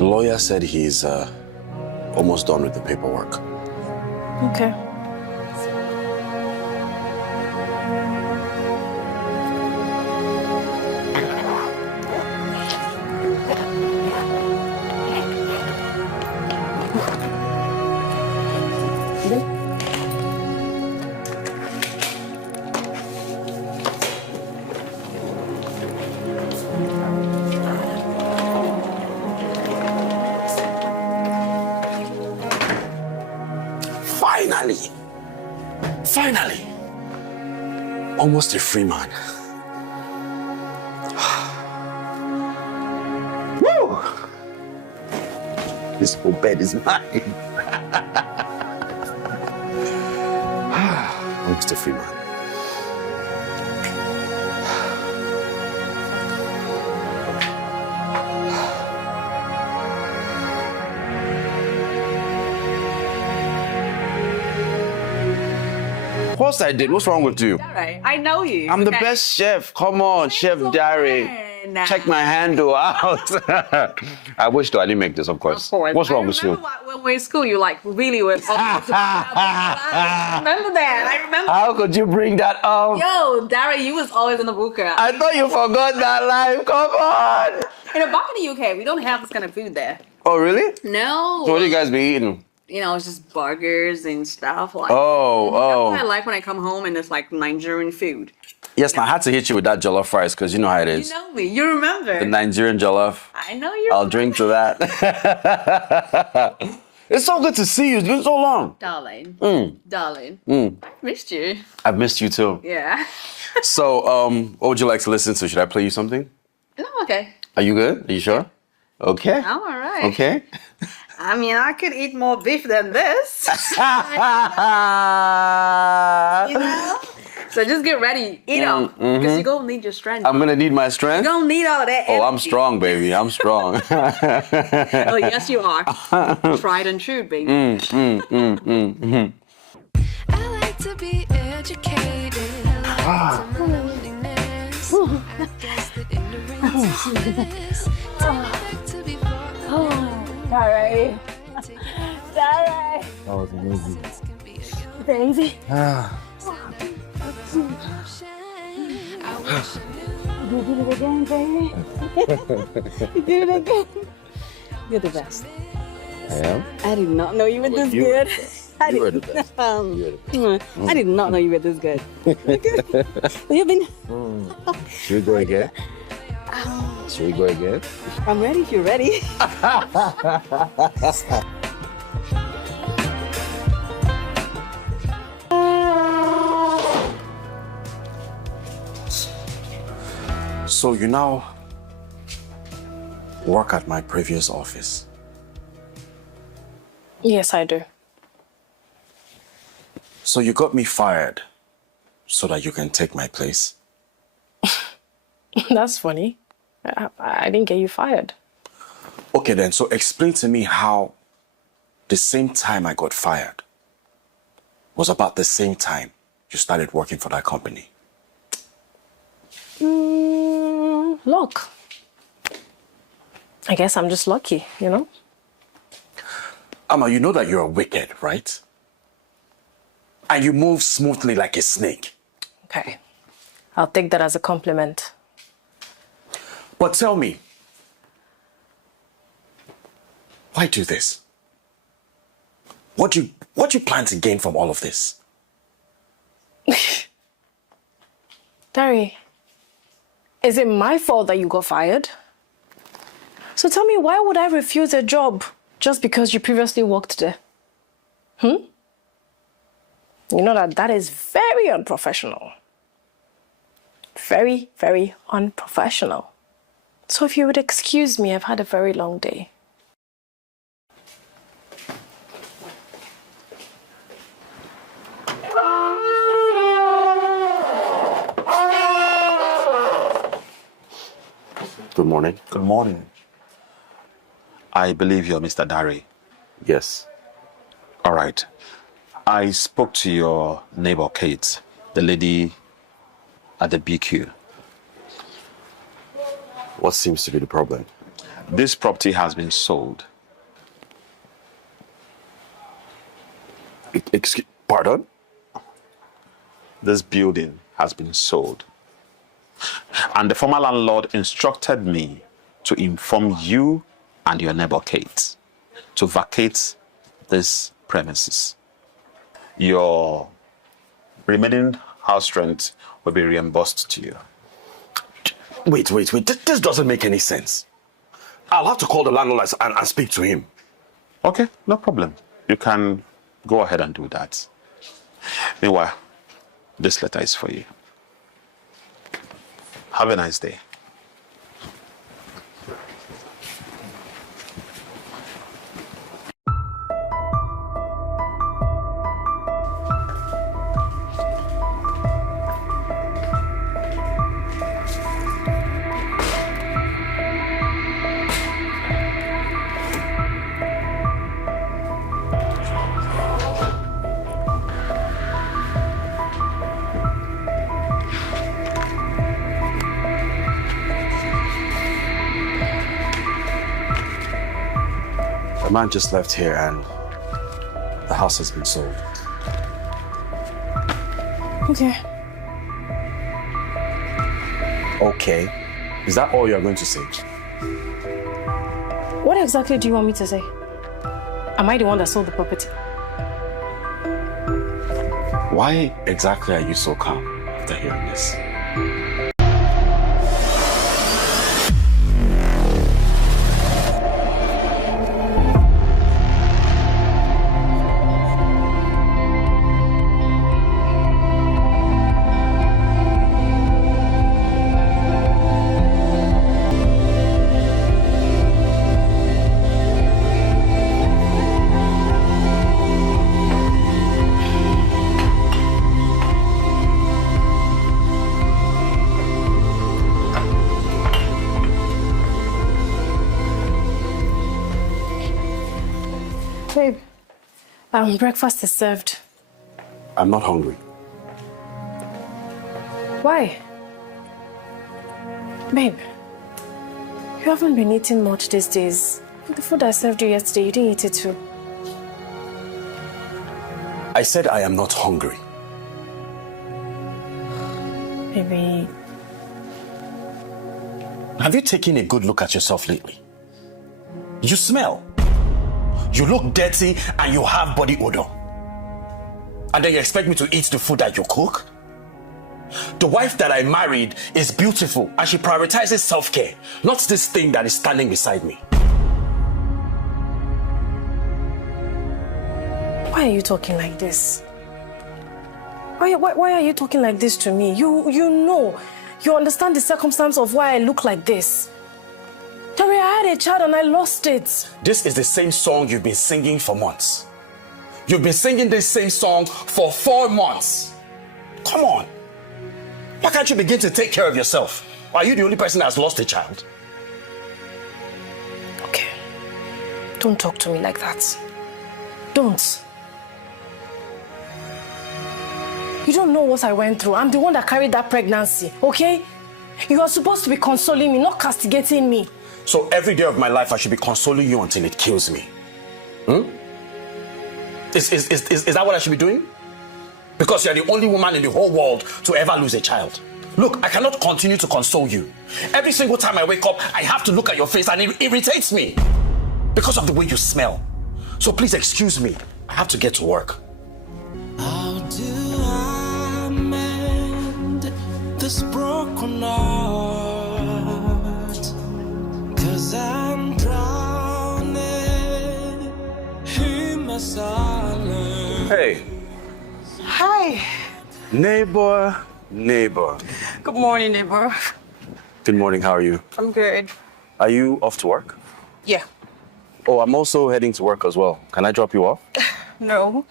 The lawyer said he's almost done with the paperwork. Okay. Finally! Almost a free man. Woo! This whole bed is mine. Almost a free man. Of course I did. What's wrong with you? All right. I know you. I'm the best chef. Come on, Chef Dari. Check my handle out. I wish though I didn't make this, of course. What's wrong with you? When we were in school, you like really were. I remember that. I remember. How could you bring that up? Yo, Dari, you was always in the buka. I thought you forgot that life. Come on. You know, back in the UK, we don't have this kind of food there. Oh, really? No. So what do you guys be eating? You know, it's just burgers and stuff like. Oh. That's what I like when I come home and it's like Nigerian food. Yes, now I had to hit you with that jollof rice because you know how it is. You know me. You remember. The Nigerian jollof. I know you. I'll drink to that. It's so good to see you. It's been so long. Darling. Darling. I missed you. I've missed you too. Yeah. So, what would you like to listen to? Should I play you something? No, okay. Are you good? Are you sure? Okay. I'm all right. Okay. I mean, I could eat more beef than this. You know? So just get ready. Eat up. Because you're going to need your strength. I'm going to need my strength? You're going to need all of that energy. Oh, I'm strong, baby. I'm strong. Oh, yes, you are. Tried and true, baby. I like to be educated. I like to loneliness. I guess that ignorance is bliss. Tell me back to be Alright. Alright. That was amazing. Baby. You did it again, baby. You did it again. You're the best. I am? I did not know you were this good. You were the best. I did not know you were this good. You've been. Should we go again? Should we go again? I'm ready if you're ready. So you now work at my previous office? Yes, I do. So you got me fired so that you can take my place? That's funny. I didn't get you fired. Okay then, so explain to me how the same time I got fired was about the same time you started working for that company. Luck. I guess I'm just lucky, you know? Amma, you know that you're wicked, right? And you move smoothly like a snake. Okay. I'll take that as a compliment. But tell me, why do this? What do you plan to gain from all of this? Dari, is it my fault that you got fired? So tell me, why would I refuse a job just because you previously worked there? You know that is very unprofessional. Very, very unprofessional. So if you would excuse me, I've had a very long day. Good morning. Good morning. I believe you're Mr. Dari. Yes. All right. I spoke to your neighbor, Kate, the lady at the BQ. What seems to be the problem? This property has been sold. Excuse, pardon? This building has been sold. And the former landlord instructed me to inform you and your neighbor Kate to vacate this premises. Your remaining house rent will be reimbursed to you. Wait. This doesn't make any sense. I'll have to call the landlord and speak to him. Okay, no problem. You can go ahead and do that. Meanwhile, this letter is for you. Have a nice day. The man just left here and the house has been sold. Okay. Okay. Is that all you're going to say? What exactly do you want me to say? Am I the one that sold the property? Why exactly are you so calm after hearing this? Babe, breakfast is served. I'm not hungry. Why? Babe, you haven't been eating much these days. The food I served you yesterday, you didn't eat it too. I said I am not hungry. Baby. Have you taken a good look at yourself lately? You smell. You look dirty and you have body odor. And then you expect me to eat the food that you cook? The wife that I married is beautiful and she prioritizes self-care, not this thing that is standing beside me. Why are you talking like this? Why are you talking like this to me? You understand the circumstance of why I look like this. Terry, I had a child and I lost it. This is the same song you've been singing for months. You've been singing this same song for 4 months. Come on. Why can't you begin to take care of yourself? Or are you the only person that has lost a child? Okay. Don't talk to me like that. Don't. You don't know what I went through. I'm the one that carried that pregnancy, okay? You are supposed to be consoling me, not castigating me. So every day of my life, I should be consoling you until it kills me. Is that what I should be doing? Because you're the only woman in the whole world to ever lose a child. Look, I cannot continue to console you. Every single time I wake up, I have to look at your face and it irritates me because of the way you smell. So please excuse me. I have to get to work. How do I mend this broken heart? 'Cause I'm drowning in my silence. Hey. Hi. Neighbor. Good morning, neighbor. Good morning, how are you? I'm good. Are you off to work? Yeah. Oh, I'm also heading to work as well. Can I drop you off? No,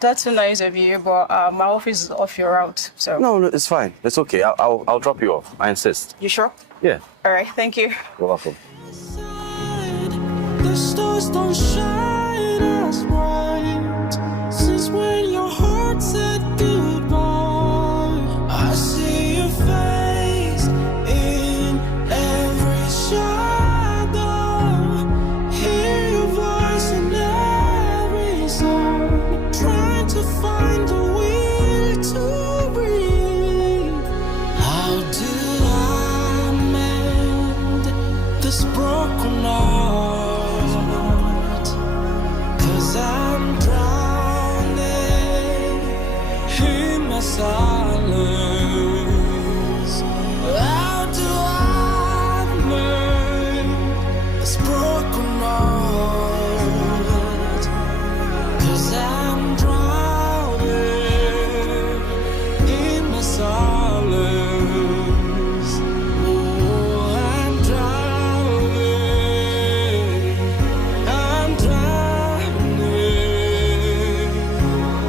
that's so nice of you, but my office is off your route, so. No, it's fine. It's okay. I'll drop you off. I insist. You sure? Yeah. All right, thank you. You're welcome. The stars don't shine as bright since when your heart said goodbye. I see your face in every shadow. this broken heart, 'cause I'm drowning in my silence. How do I mend this broken heart? 'Cause I'm drowning in my silence. Oh, I'm drowning. I'm drowning.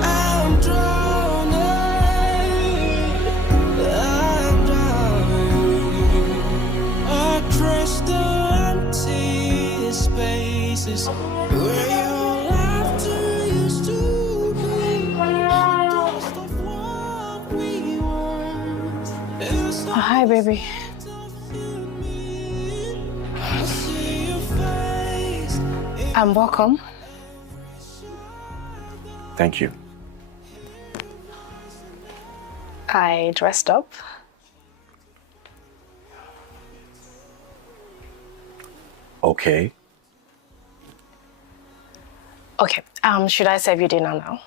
I'm drowning. I'm drowning. I trust the empty spaces where your laughter used to be. Ghost of what we were is Oh, hi, baby. I see your face. I'm welcome. Thank you. I dressed up. Okay. Okay, should I serve you dinner now?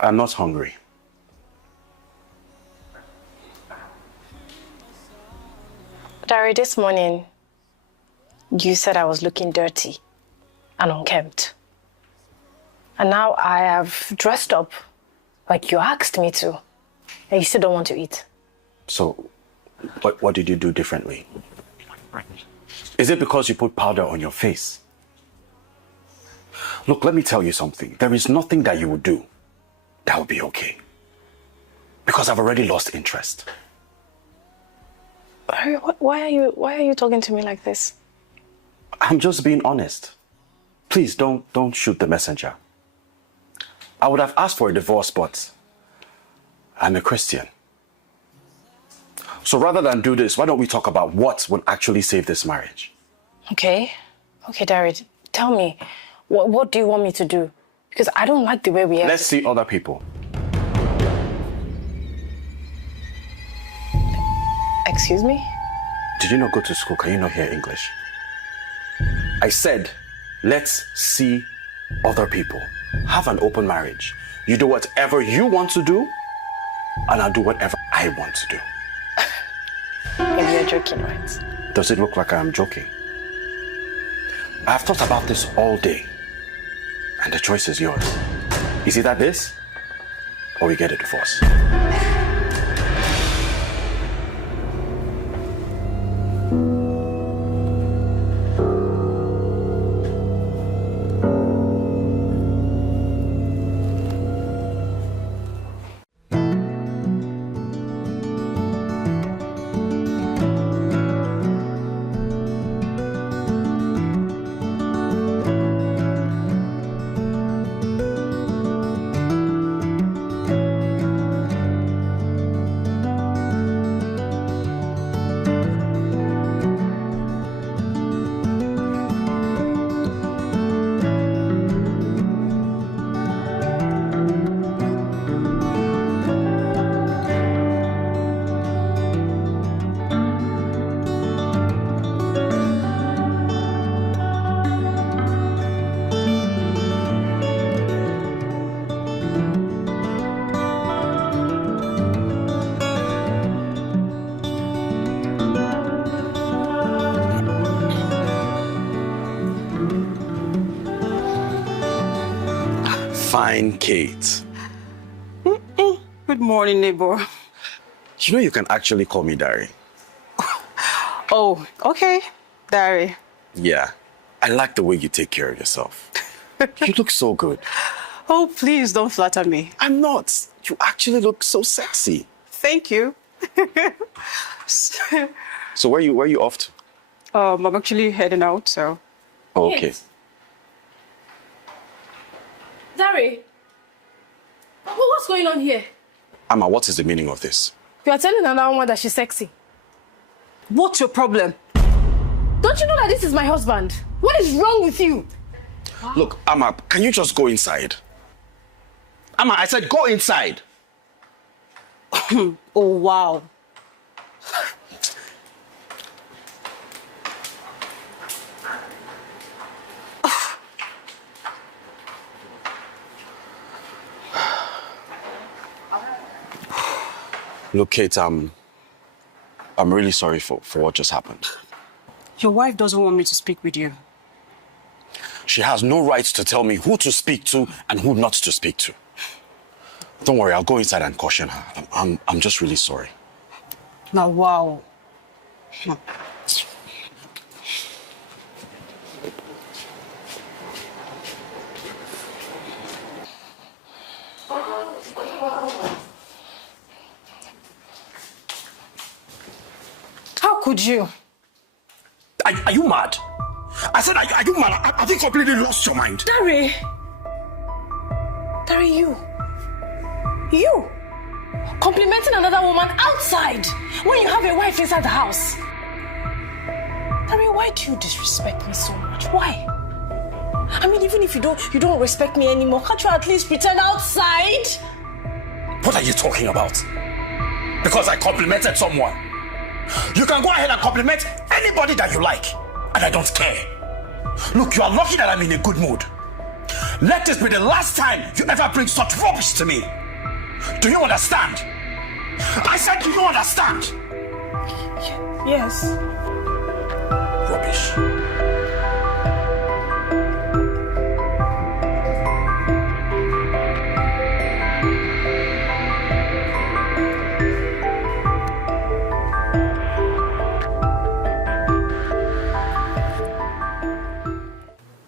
I'm not hungry. Dari, this morning, you said I was looking dirty and unkempt. And now I have dressed up like you asked me to, and you still don't want to eat. So, what did you do differently? Is it because you put powder on your face? Look, let me tell you something. There is nothing that you would do that will be okay. Because I've already lost interest. Dari, why are you talking to me like this? I'm just being honest. Please don't shoot the messenger. I would have asked for a divorce, but I'm a Christian. So rather than do this, why don't we talk about what will actually save this marriage? Okay, Dari, tell me, what do you want me to do? Because I don't like the way we are. Let's see other people. Excuse me? Did you not go to school? Can you not hear English? I said, let's see other people. Have an open marriage. You do whatever you want to do, and I'll do whatever I want to do. Maybe you're joking, right? Does it look like I'm joking? I've thought about this all day, and the choice is yours. Is either this, or we get a divorce. Fine, Kate. Good morning, neighbor. You know you can actually call me Dari. Oh, okay, Dari. Yeah, I like the way you take care of yourself. You look so good. Oh, please don't flatter me. I'm not. You actually look so sexy. Thank you. So where you off to? I'm actually heading out, so. Oh, okay. Yes. Dari, what's going on here? Amma, what is the meaning of this? You are telling another woman that she's sexy. What's your problem? Don't you know that this is my husband? What is wrong with you? Look, Amma, can you just go inside? Amma, I said go inside. Oh, wow. Look, Kate, I'm really sorry for what just happened. Your wife doesn't want me to speak with you. She has no right to tell me who to speak to and who not to speak to. Don't worry, I'll go inside and caution her. I'm just really sorry. Now, wow. How could you? Are you mad? I said, are you mad? Have you completely lost your mind? Dari, you complimenting another woman outside when you have a wife inside the house. Dari, why do you disrespect me so much? Why? I mean, even if you don't respect me anymore, can't you at least pretend outside? What are you talking about? Because I complimented someone. You can go ahead and compliment anybody that you like, and I don't care. Look, you are lucky that I'm in a good mood. Let this be the last time you ever bring such rubbish to me. Do you understand? I said, do you understand? Yes. Rubbish.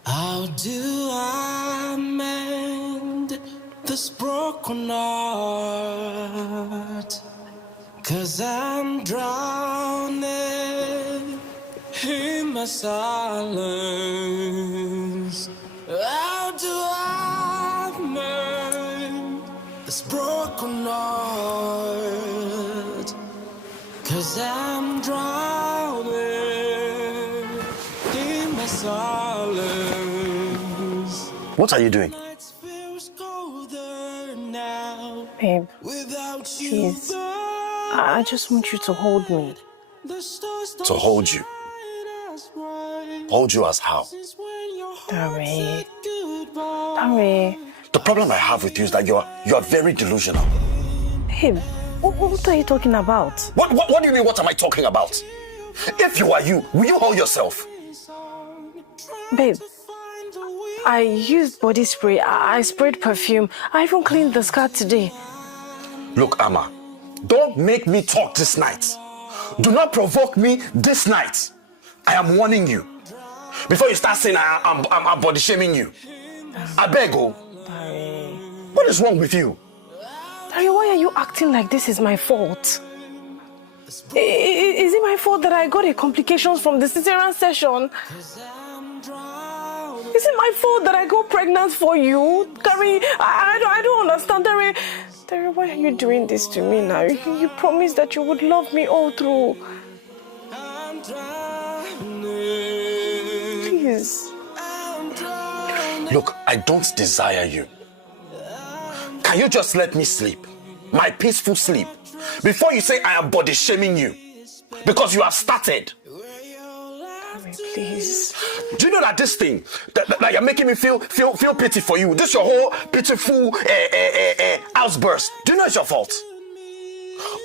How do I mend this broken heart? 'Cause I'm drowning in my silence. How do I mend this broken heart? 'Cause I'm drowning in my silence. What are you doing? Nights feels colder now. Babe, Without you please. there, I just want you to hold me. the stars don't To hold you. shine as bright Hold you as how? as when your heart Dari. said goodbye. Dari, The problem I have with you is that you're very delusional. babe, what are you talking about? What do you mean, what am I talking about? If you are you, will you hold yourself? Babe, I used body spray, I sprayed perfume, I even cleaned the skirt today. Look, Amma, don't make me talk this night. Do not provoke me this night. I am warning you. Before you start saying I'm body shaming you. I beg, oh. Dari. What is wrong with you? Dari, why are you acting like this is my fault? Is it my fault that I got a complications from the cesarean session? Is it my fault that I got pregnant for you? Dari, I don't understand. Dari, why are you doing this to me now? You promised that you would love me all through. Please. Look, I don't desire you. Can you just let me sleep? My peaceful sleep. Before you say I am body shaming you. Because you have started. Dari, please. Do you know that this thing, that you're making me feel pity for you? This your whole pitiful outburst. Do you know it's your fault?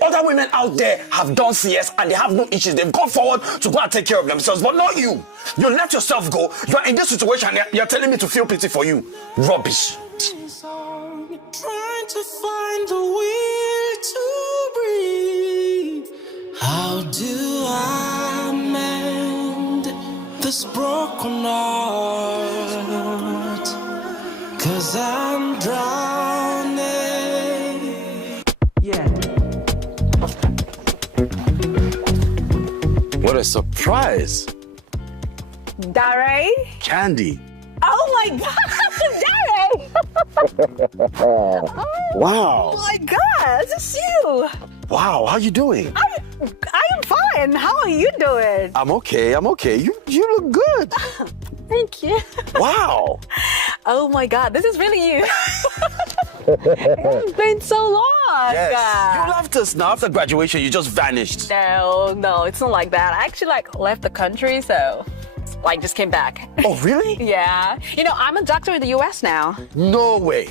Other women out there have done CS and they have no issues. They've gone forward to go and take care of themselves, but not you. You let yourself go. You're in this situation and you're telling me to feel pity for you. Rubbish. Trying to find the will to breathe. How do I mend this broken heart? 'Cause I'm drowning. Yeah. What a surprise. Dari? Candy. Oh my God, Dari! Wow. Oh my God, it's you! Wow, how you doing? I am fine. How are you doing? I'm okay. You look good. Thank you. Wow. Oh my God, this is really you. It's been so long. Yes. You left us now after graduation. You just vanished. No, it's not like that. I actually left the country, so I just came back. Oh, really? Yeah. You know, I'm a doctor in the US now. No way.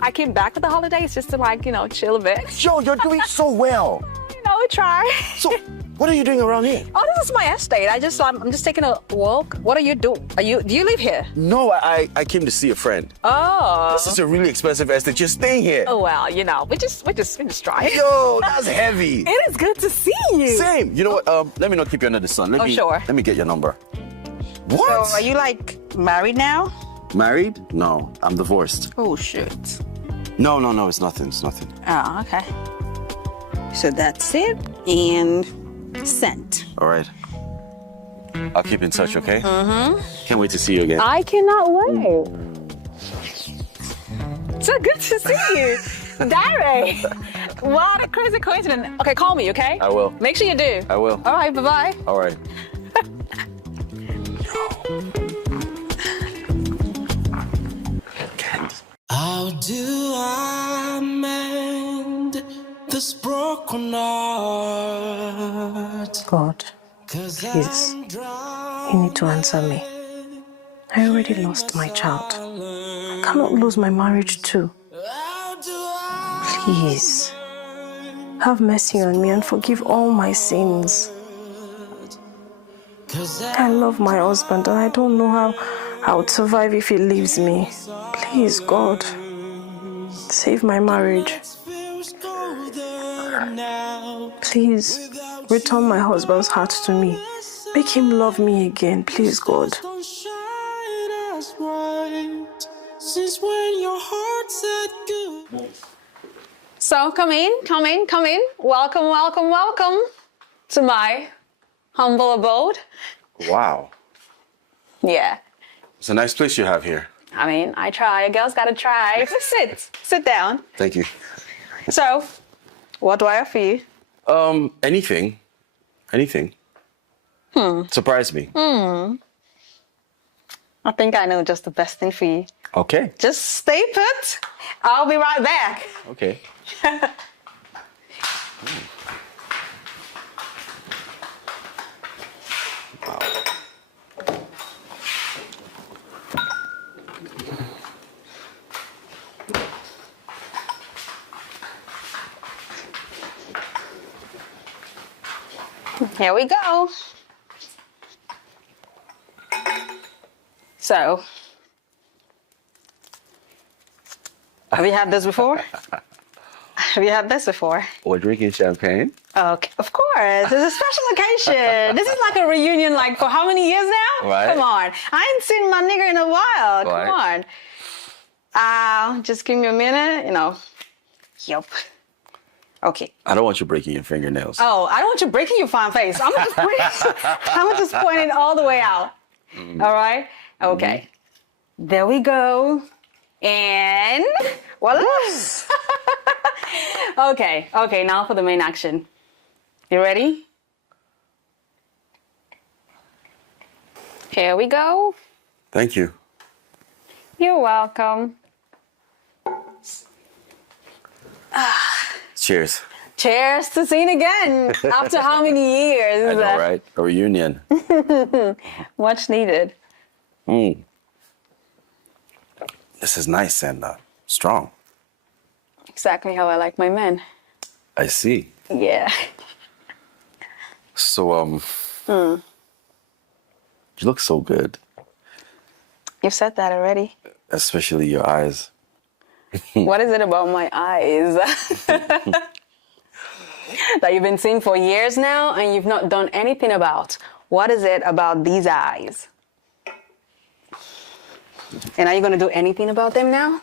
I came back for the holidays just to like, you know, chill a bit. Joe, you're doing so well. You know, we try. So, what are you doing around here? Oh, this is my estate. I'm just taking a walk. What are you doing? Do you live here? No, I came to see a friend. Oh. This is a really expensive estate. You're staying here. Oh, well, you know, we just try. Yo, that's heavy. It is good to see you. Same. You know what? Let me not keep you under the sun. Sure. Let me get your number. What? So are you like married now? Married? No, I'm divorced. Oh shoot. No, it's nothing. It's nothing. Oh, okay. So that's it. And sent. All right. I'll keep in touch, okay? Can't wait to see you again. I cannot wait. So good to see you. Dari. What a crazy coincidence. Okay, call me, okay? I will. Make sure you do. I will. All right, bye-bye. All right. How do I mend this broken heart? God, 'Cause please, I'm you need to answer me. I already lost my child. I cannot lose my marriage too. How do I Please, have mercy on me and forgive all my sins. 'Cause I love my husband and I don't know how I would survive if he leaves me. Please, God, save my marriage. feels golden now. Please, return my husband's heart to me. Make him love me again, please, God. Don't shine as bright since when your heart said good. So come in. Welcome to my humble abode. Wow. Yeah. It's a nice place you have here. I mean, I try. A girl's gotta try. Sit down. Thank you. So, what do I offer you? Anything. Surprise me. I think I know just the best thing for you. Okay. Just stay put. I'll be right back. Okay. Here we go. So, have you had this before? We're drinking champagne. Okay, of course. It's a special occasion. This is like a reunion, like for how many years now? Right. Come on. I ain't seen my nigga in a while. Right. Come on. Just give me a minute, you know. Yup. Okay. I don't want you breaking your fingernails. Oh, I don't want you breaking your fine face. I'm gonna just point it all the way out. All right? Okay. There we go. And voila. Okay, now for the main action. You ready? Here we go. Thank you. You're welcome. Cheers. Cheers to seeing again. After how many years? I know, right? A reunion. Much needed. This is nice and strong. Exactly how I like my men. I see. Yeah. So, you look so good, You've said that already. especially your eyes. What is it about my eyes that you've been seeing for years now and you've not done anything about? What is it about these eyes? And are you going to do anything about them now?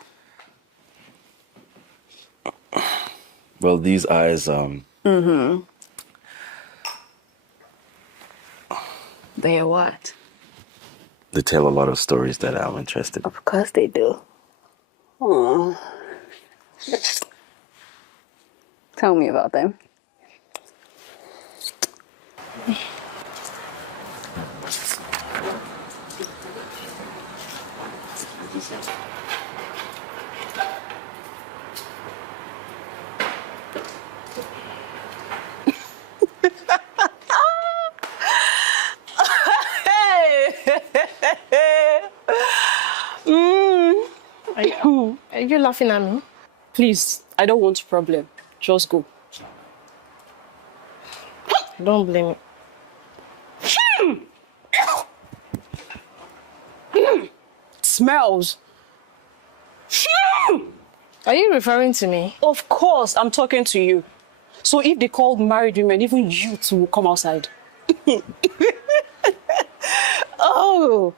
Well, these eyes, They are what? they tell a lot of stories that I'm interested in. Of course they do. Aww. Tell me about them. Hey! you laughing at me? Please, I don't want problem. Just go. Don't blame me. Smells. Are you referring to me? Of course, I'm talking to you. So if they called married women, even you two will come outside. Oh.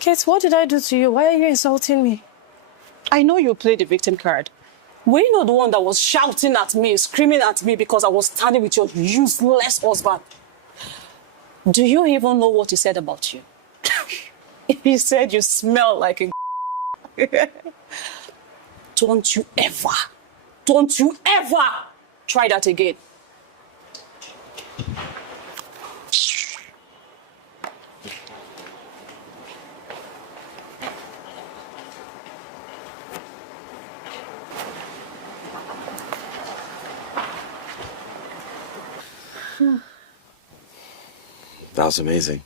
Kate, what did I do to you? Why are you insulting me? I know you played the victim card. Were you not the one that was shouting at me, screaming at me because I was standing with your useless husband? Do you even know what he said about you? He said you smell like a Don't you ever try that again. That was amazing.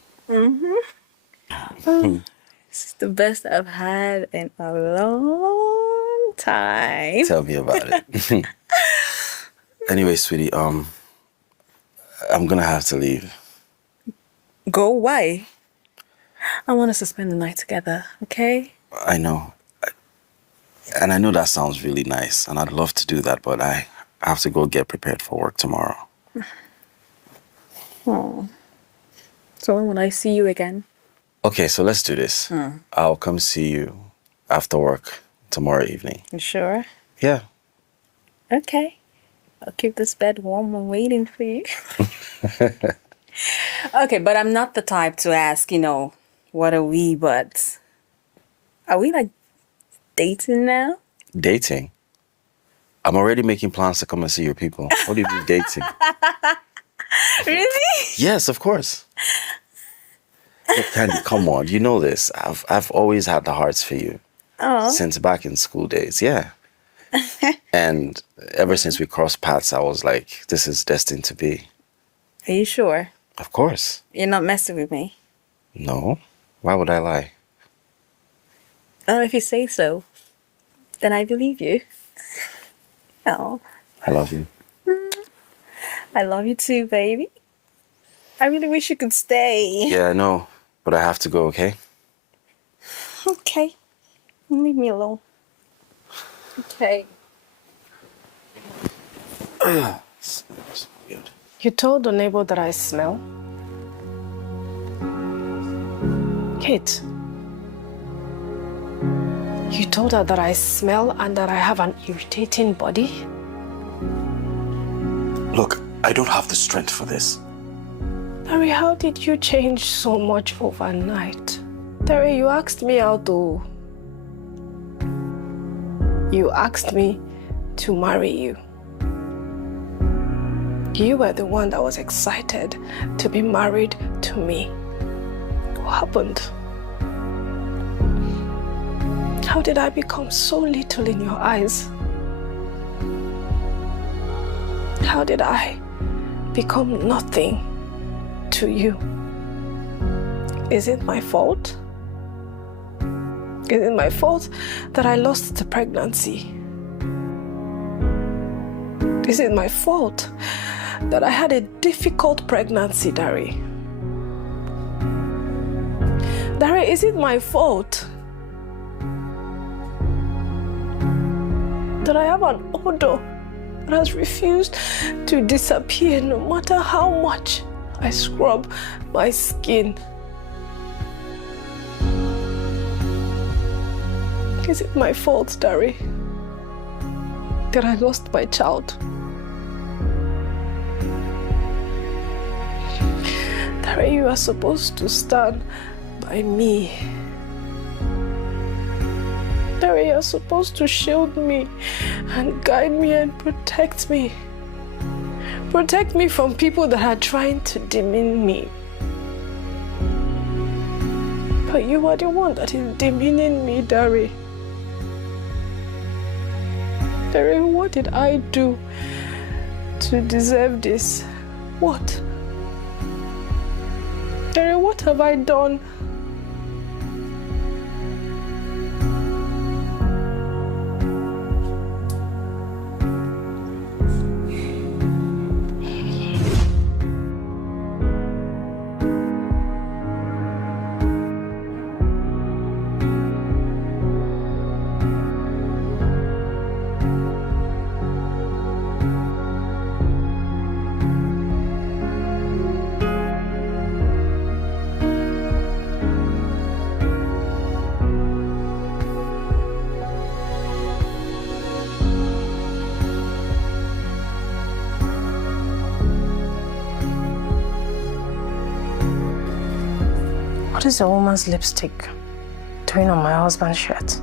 It's the best I've had in a long time. Tell me about it. Anyway, sweetie, I'm gonna have to leave. Go? Why? I want us to spend the night together, okay? I know. And I know that sounds really nice, and I'd love to do that, but I have to go get prepared for work tomorrow. Oh. So when will I see you again? Okay, so let's do this. I'll come see you after work tomorrow evening. You sure? Yeah. Okay. I'll keep this bed warm and waiting for you. Okay, but I'm not the type to ask, what are we, but are we like dating now? Dating? I'm already making plans to come and see your people. What do you mean dating? Really? Yes, of course. Look, Candy, come on, you know this. I've always had the hearts for you. Oh. Since back in school days, yeah. And ever since we crossed paths, I was like, this is destined to be. Are you sure? Of course. You're not messing with me? No. Why would I lie? Oh, if you say so, then I believe you. Oh. I love you. I love you too, baby. I really wish you could stay. Yeah, I know. But I have to go, okay? Okay. Leave me alone. Okay. Smells weird. You told the neighbor that I smell? Kate, you told her that I smell and that I have an irritating body? Look, I don't have the strength for this. Larry, how did you change so much overnight? Larry, you asked me out though. You asked me to marry you. You were the one that was excited to be married to me. What happened? How did I become so little in your eyes? How did I become nothing to you? Is it my fault? Is it my fault that I lost the pregnancy? Is it my fault that I had a difficult pregnancy, Dari? Dari, is it my fault that I have an odor that has refused to disappear no matter how much I scrub my skin? Is it my fault, Dari, that I lost my child? Dari, you are supposed to stand by me. Dari, you are supposed to shield me and guide me and protect me. Protect me from people that are trying to demean me. But you are the one that is demeaning me, Dari. Dari, what did I do to deserve this? What? Dari, what have I done? What is a woman's lipstick doing on my husband's shirt?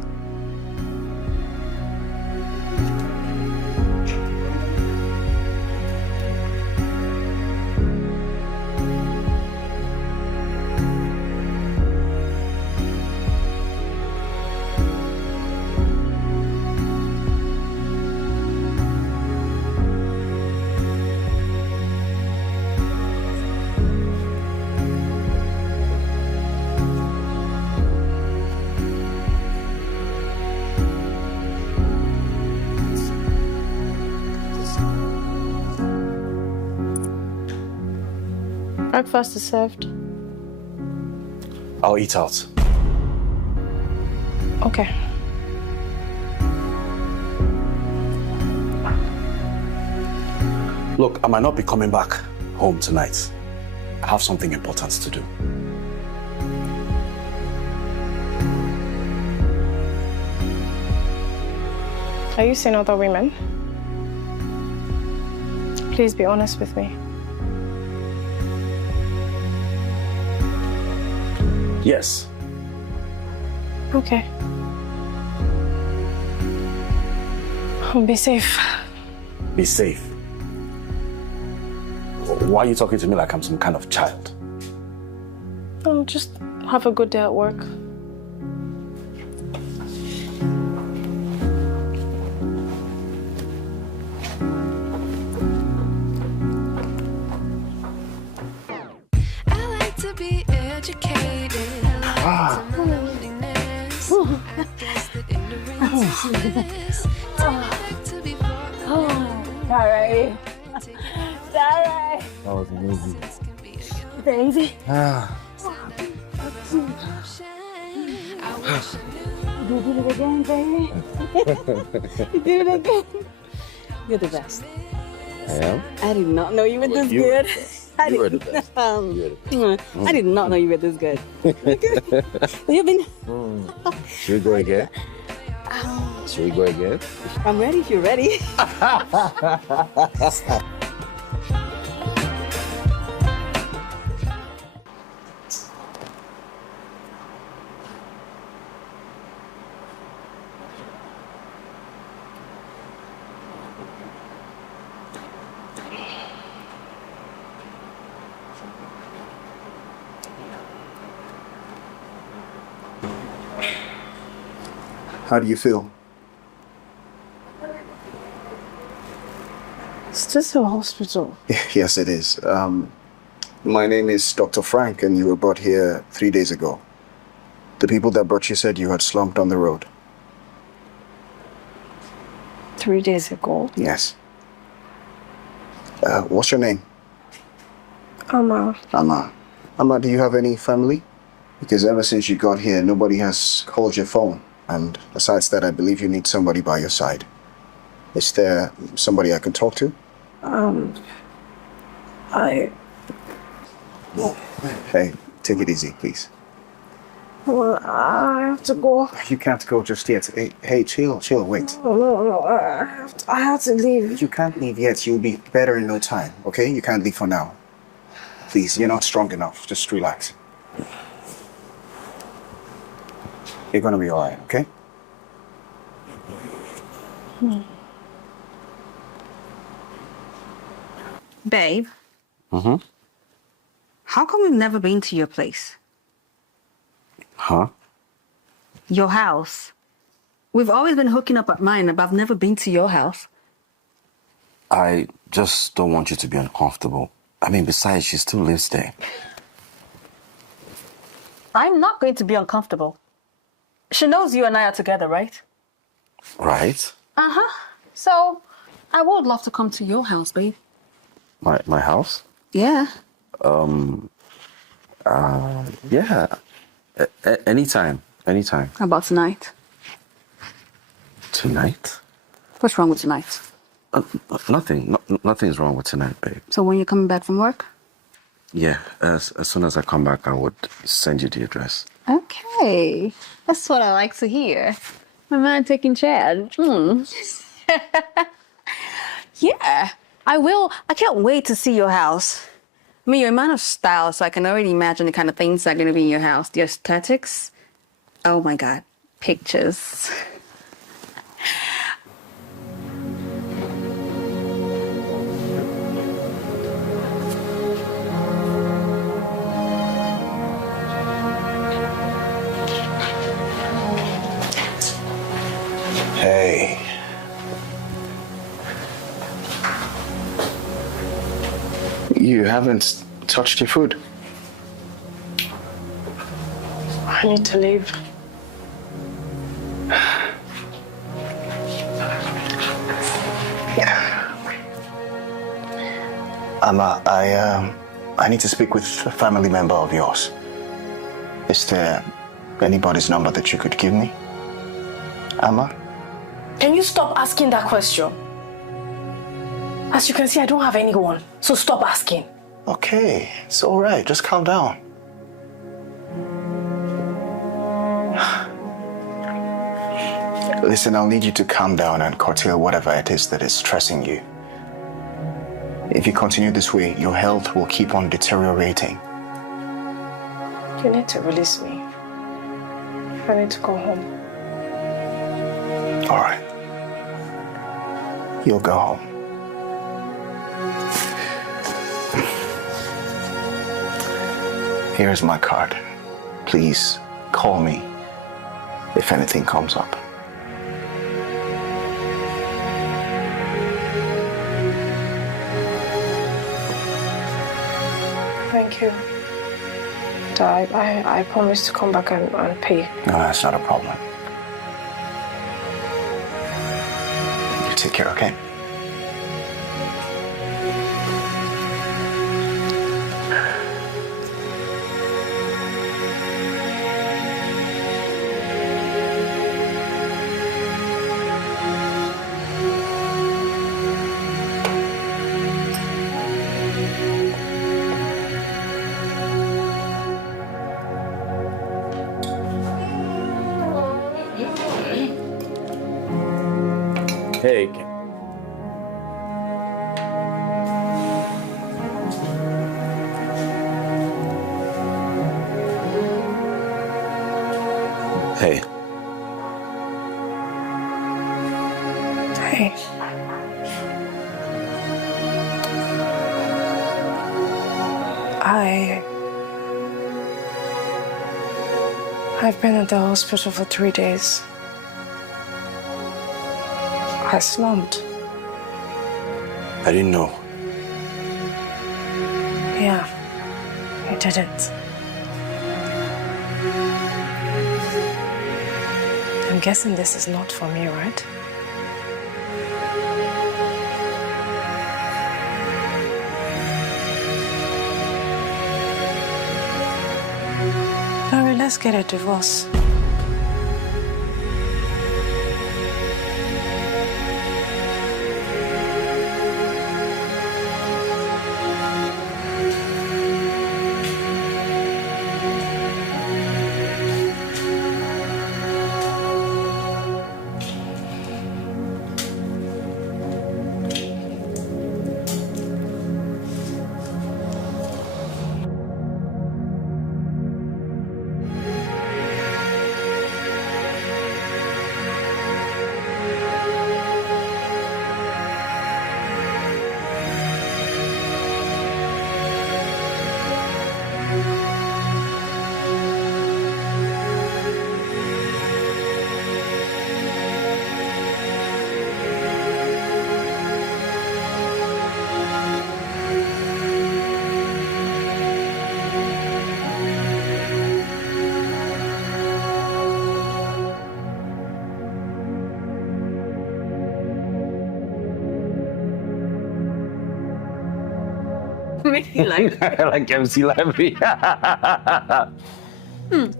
Breakfast is served. I'll eat out. Okay. Look, I might not be coming back home tonight. I have something important to do. Are you seeing other women? Please be honest with me. Yes. Okay. Be safe. Be safe. Why are you talking to me like I'm some kind of child? Oh, just have a good day at work. I like to be educated. I like to know loneliness. I guess that ignorance is bliss. Like to be All right. That was amazing. Crazy. You did it again, baby. You did it again. You're the best. I am? I did not know you were this good. You were the best. I did not know you were this good. You've been. Should we go again? Should we go again? I'm ready if you're ready. How do you feel? Is this a hospital? Yes, it is. My name is Dr. Frank, and you were brought here 3 days ago. The people that brought you said you had slumped on the road. 3 days ago. Yes. What's your name? Amma. Amma. Amma, do you have any family? Because ever since you got here, nobody has called your phone. And besides that, I believe you need somebody by your side. Is there somebody I can talk to? Hey, take it easy, please. Well, I have to go. You can't go just yet. Hey, chill, wait. No, I have to leave. You can't leave yet. You'll be better in no time, okay? You can't leave for now. Please, you're not strong enough. Just relax. You're gonna be all right, okay? Babe. Mm-hmm. How come we've never been to your place? Huh? Your house. We've always been hooking up at mine, but I've never been to your house. I just don't want you to be uncomfortable. I mean, besides, she still lives there. I'm not going to be uncomfortable. She knows you and I are together, right? Right? Uh-huh. So, I would love to come to your house, babe. My house? Yeah. Yeah. Anytime. Anytime. How about tonight? Tonight? What's wrong with tonight? Nothing. Nothing's wrong with tonight, babe. So when you're coming back from work? Yeah, as soon as I come back, I would send you the address. Okay. That's what I like to hear. My man taking charge. Yeah, I will. I can't wait to see your house. I mean, you're a man of style, so I can already imagine the kind of things that are going to be in your house. The aesthetics. Oh my God. Pictures. Hey. You haven't touched your food. I need to leave. Amma, I need to speak with a family member of yours. Is there anybody's number that you could give me? Amma? Can you stop asking that question? As you can see, I don't have anyone, so stop asking. Okay, it's all right. Just calm down. Listen, I'll need you to calm down and curtail whatever it is that is stressing you. If you continue this way, your health will keep on deteriorating. You need to release me. I need to go home. All right. You'll go home. Here's my card. Please call me if anything comes up. Thank you. I promise to come back and pay. No, that's not a problem. You take care, okay? Hey. Hey. Hey. I've been at the hospital for 3 days. I slumped. I didn't know. Yeah, I didn't. I'm guessing this is not for me, right? Larry, let's get a divorce. Like MC Library.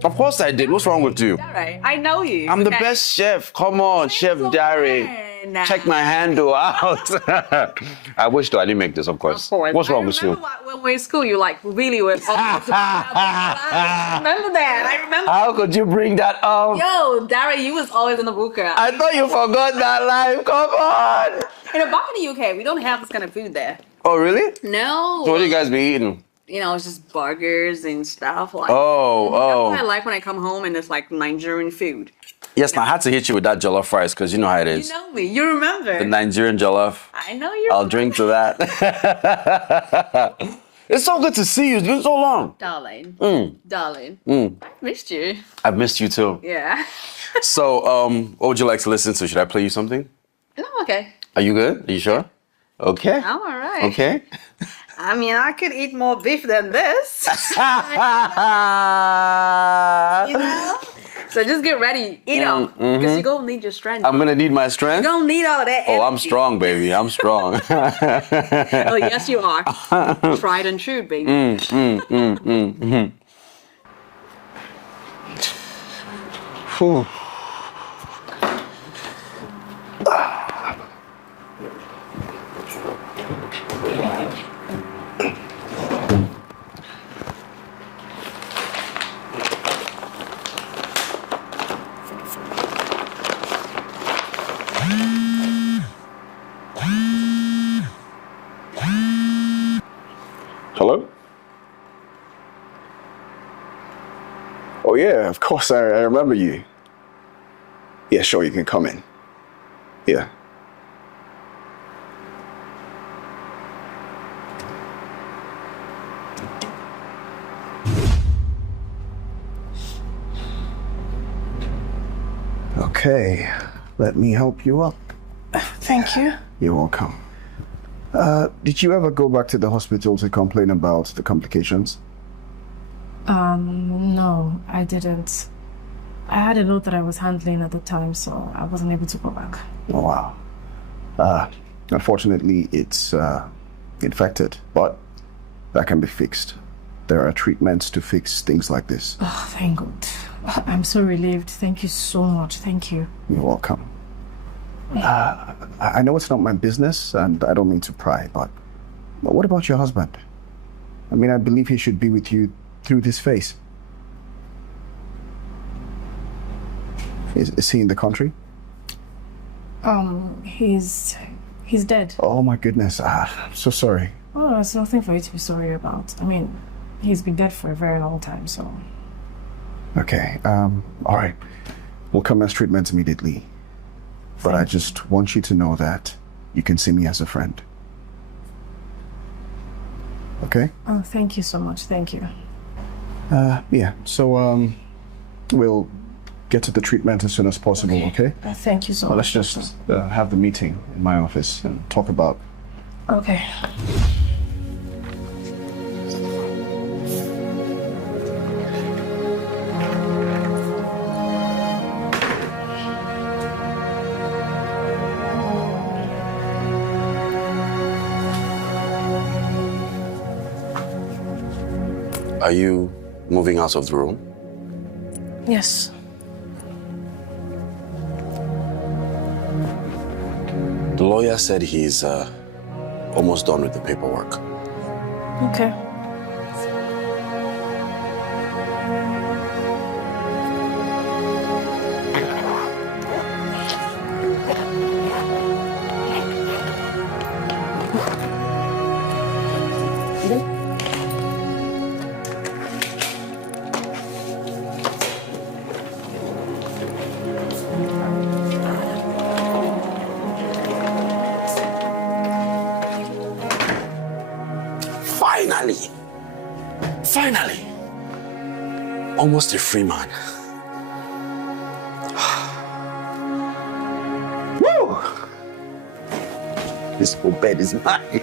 Of course I did. What's wrong with you? All right. I know you. I'm the best chef. Come on, Chef Dari. Check my handle out. I wish though I didn't make this, of course. What's wrong with you? When we were in school, you like really were. I remember that. I remember. How could you bring that up? Yo, Dari, you was always in the buka. I thought you forgot that life. Come on. You know, back in the UK, we don't have this kind of food there. Oh, really? No. So what do you guys be eating? you know, it's just burgers and stuff. Like, Oh, that's what I like when I come home and it's like Nigerian food. Yes, now I had to hit you with that jollof rice because you know how it is. You know me. You remember. The Nigerian jollof. I know you. I'll drink to that. It's so good to see you. It's been so long. Darling. Darling. Missed you. I've missed you too. Yeah. So, what would you like to listen to? Should I play you something? No, okay. Are you good? Are you sure? Okay. I'm all right. Okay. I mean, I could eat more beef than this. You know? So just get ready. Eat up. Because you're going to need your strength. I'm going to need my strength? You're going to need all of that energy. Oh, I'm strong, baby. I'm strong. Oh, yes, you are. Tried and true, baby. Whew. Hello? Oh, yeah, of course, I remember you. Yeah, sure, you can come in. Yeah. Okay, let me help you up. Thank you. You're welcome. Did you ever go back to the hospital to complain about the complications? No, I didn't. I had a lot that I was handling at the time, so I wasn't able to go back. Oh, wow. Unfortunately, it's infected, but that can be fixed. There are treatments to fix things like this. Oh, thank God. I'm so relieved. Thank you so much. Thank you. You're welcome. I know it's not my business, and I don't mean to pry, but what about your husband? I mean, I believe he should be with you through this phase. Is he in the country? He's dead. Oh my goodness, I'm so sorry. Oh, it's nothing for you to be sorry about. I mean, he's been dead for a very long time, so. Okay, all right. We'll commence treatment immediately. But I just want you to know that you can see me as a friend. Okay? Oh, thank you so much. Thank you. Yeah, so we'll get to the treatment as soon as possible, okay? Thank you so Well, much. let's just have the meeting in my office and talk about. Okay. Are you moving out of the room? Yes. The lawyer said he's almost done with the paperwork. Okay. Finally! Almost a free man. Woo! This whole bed is mine.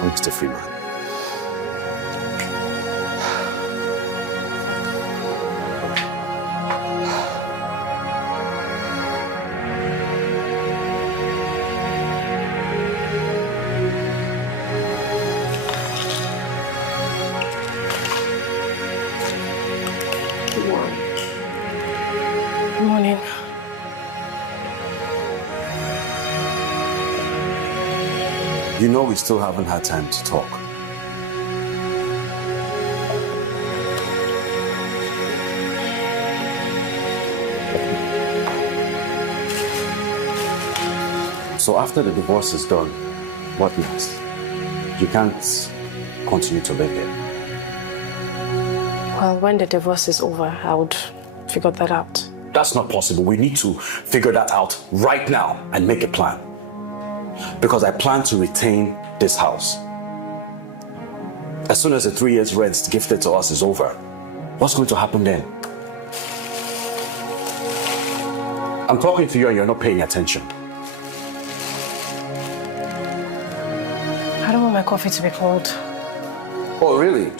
Almost a free man. Good morning. You know we still haven't had time to talk. So after the divorce is done, What next? You can't continue to live here. Well, when the divorce is over, I would figure that out. That's not possible. We need to figure that out right now and make a plan. Because I plan to retain this house. As soon as the 3 years rent gifted to us is over, what's going to happen then? I'm talking to you and you're not paying attention. I don't want my coffee to be cold. Oh, really?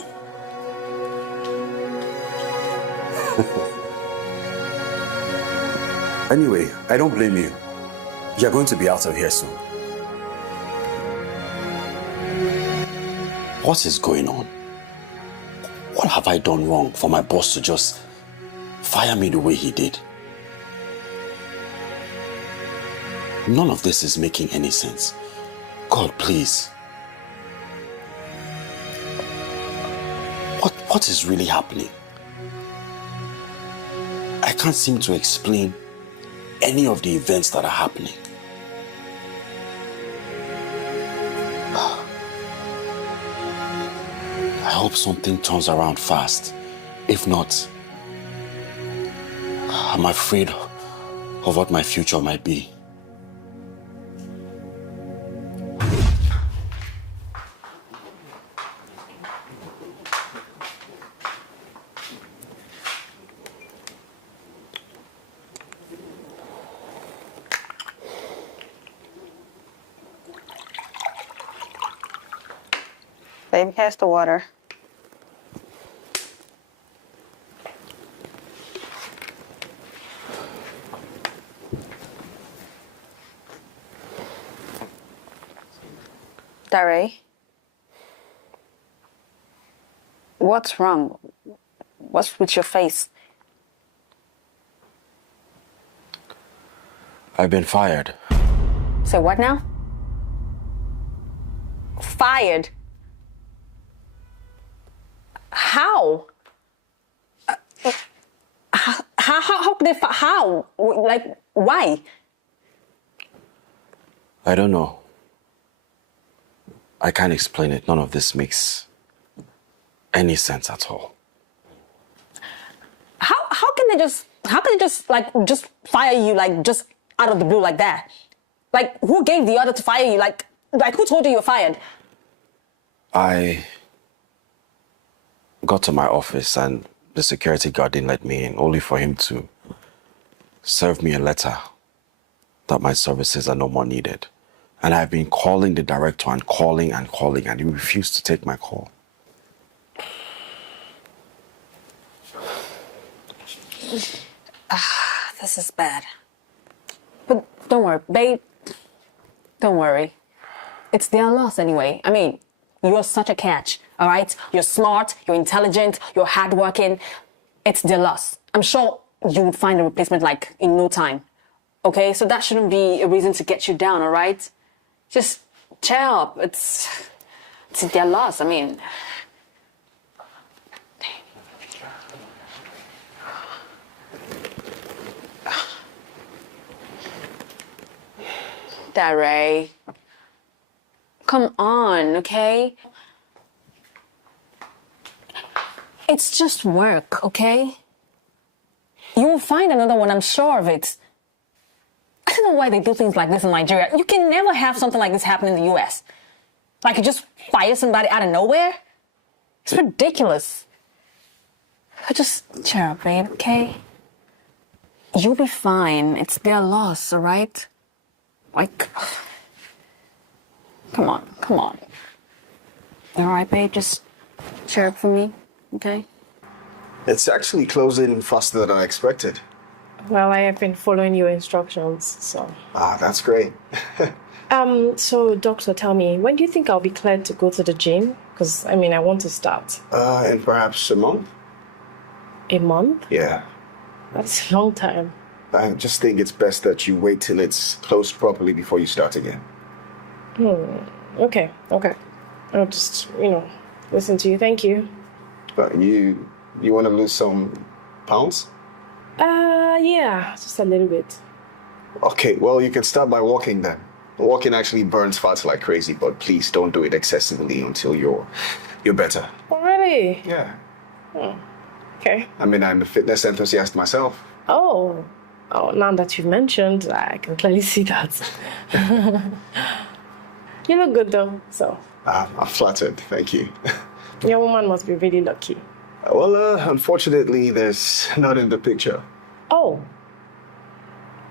Anyway, I don't blame you. You're going to be out of here soon. What is going on? What have I done wrong for my boss to just fire me the way he did? None of this is making any sense. God, please. What is really happening? I can't seem to explain any of the events that are happening. I hope something turns around fast. If not, I'm afraid of what my future might be. Baby, here's the water. Dare, what's wrong? What's with your face? I've been fired. Say what now? Fired? How? How could they? How? Like, why? I don't know. I can't explain it. None of this makes any sense at all. How can they just just fire you like just out of the blue like that? Like, who gave the order to fire you? Like who told you you're fired? I got to my office and the security guard didn't let me in, only for him to serve me a letter that my services are no more needed. And I've been calling the director and calling, and he refused to take my call. This is bad. But don't worry, babe. Don't worry. It's their loss anyway. I mean, you're such a catch, all right? You're smart, you're intelligent, you're hardworking. It's their loss. I'm sure you would find a replacement like in no time. Okay, so that shouldn't be a reason to get you down, all right? Just cheer up. It's their loss. I mean, Dare, come on, okay? It's just work, okay? You will find another one, I'm sure of it. I don't know why they do things like this in Nigeria. You can never have something like this happen in the US. Like, you just fire somebody out of nowhere? It's ridiculous. But just cheer up, babe, okay? You'll be fine. It's their loss, all right? Like, come on. All right, babe, just cheer up for me, okay? It's actually closing faster than I expected. Well, I have been following your instructions, so. Ah, that's great. So, doctor, tell me, when do you think I'll be cleared to go to the gym? Because, I mean, I want to start. In perhaps a month? A month? Yeah. That's a long time. I just think it's best that you wait till it's closed properly before you start again. Okay. I'll just, listen to you. Thank you. But you want to lose some pounds? Yeah, just a little bit. Okay, well, you can start by walking then. Walking actually burns fat like crazy, but please don't do it excessively until you're better. Oh, really? Yeah. Okay. I mean, I'm a fitness enthusiast myself. Oh, now that you've mentioned, I can clearly see that. You look good though, so. I'm flattered, thank you. Your woman must be really lucky. Well, unfortunately, there's not in the picture. Oh.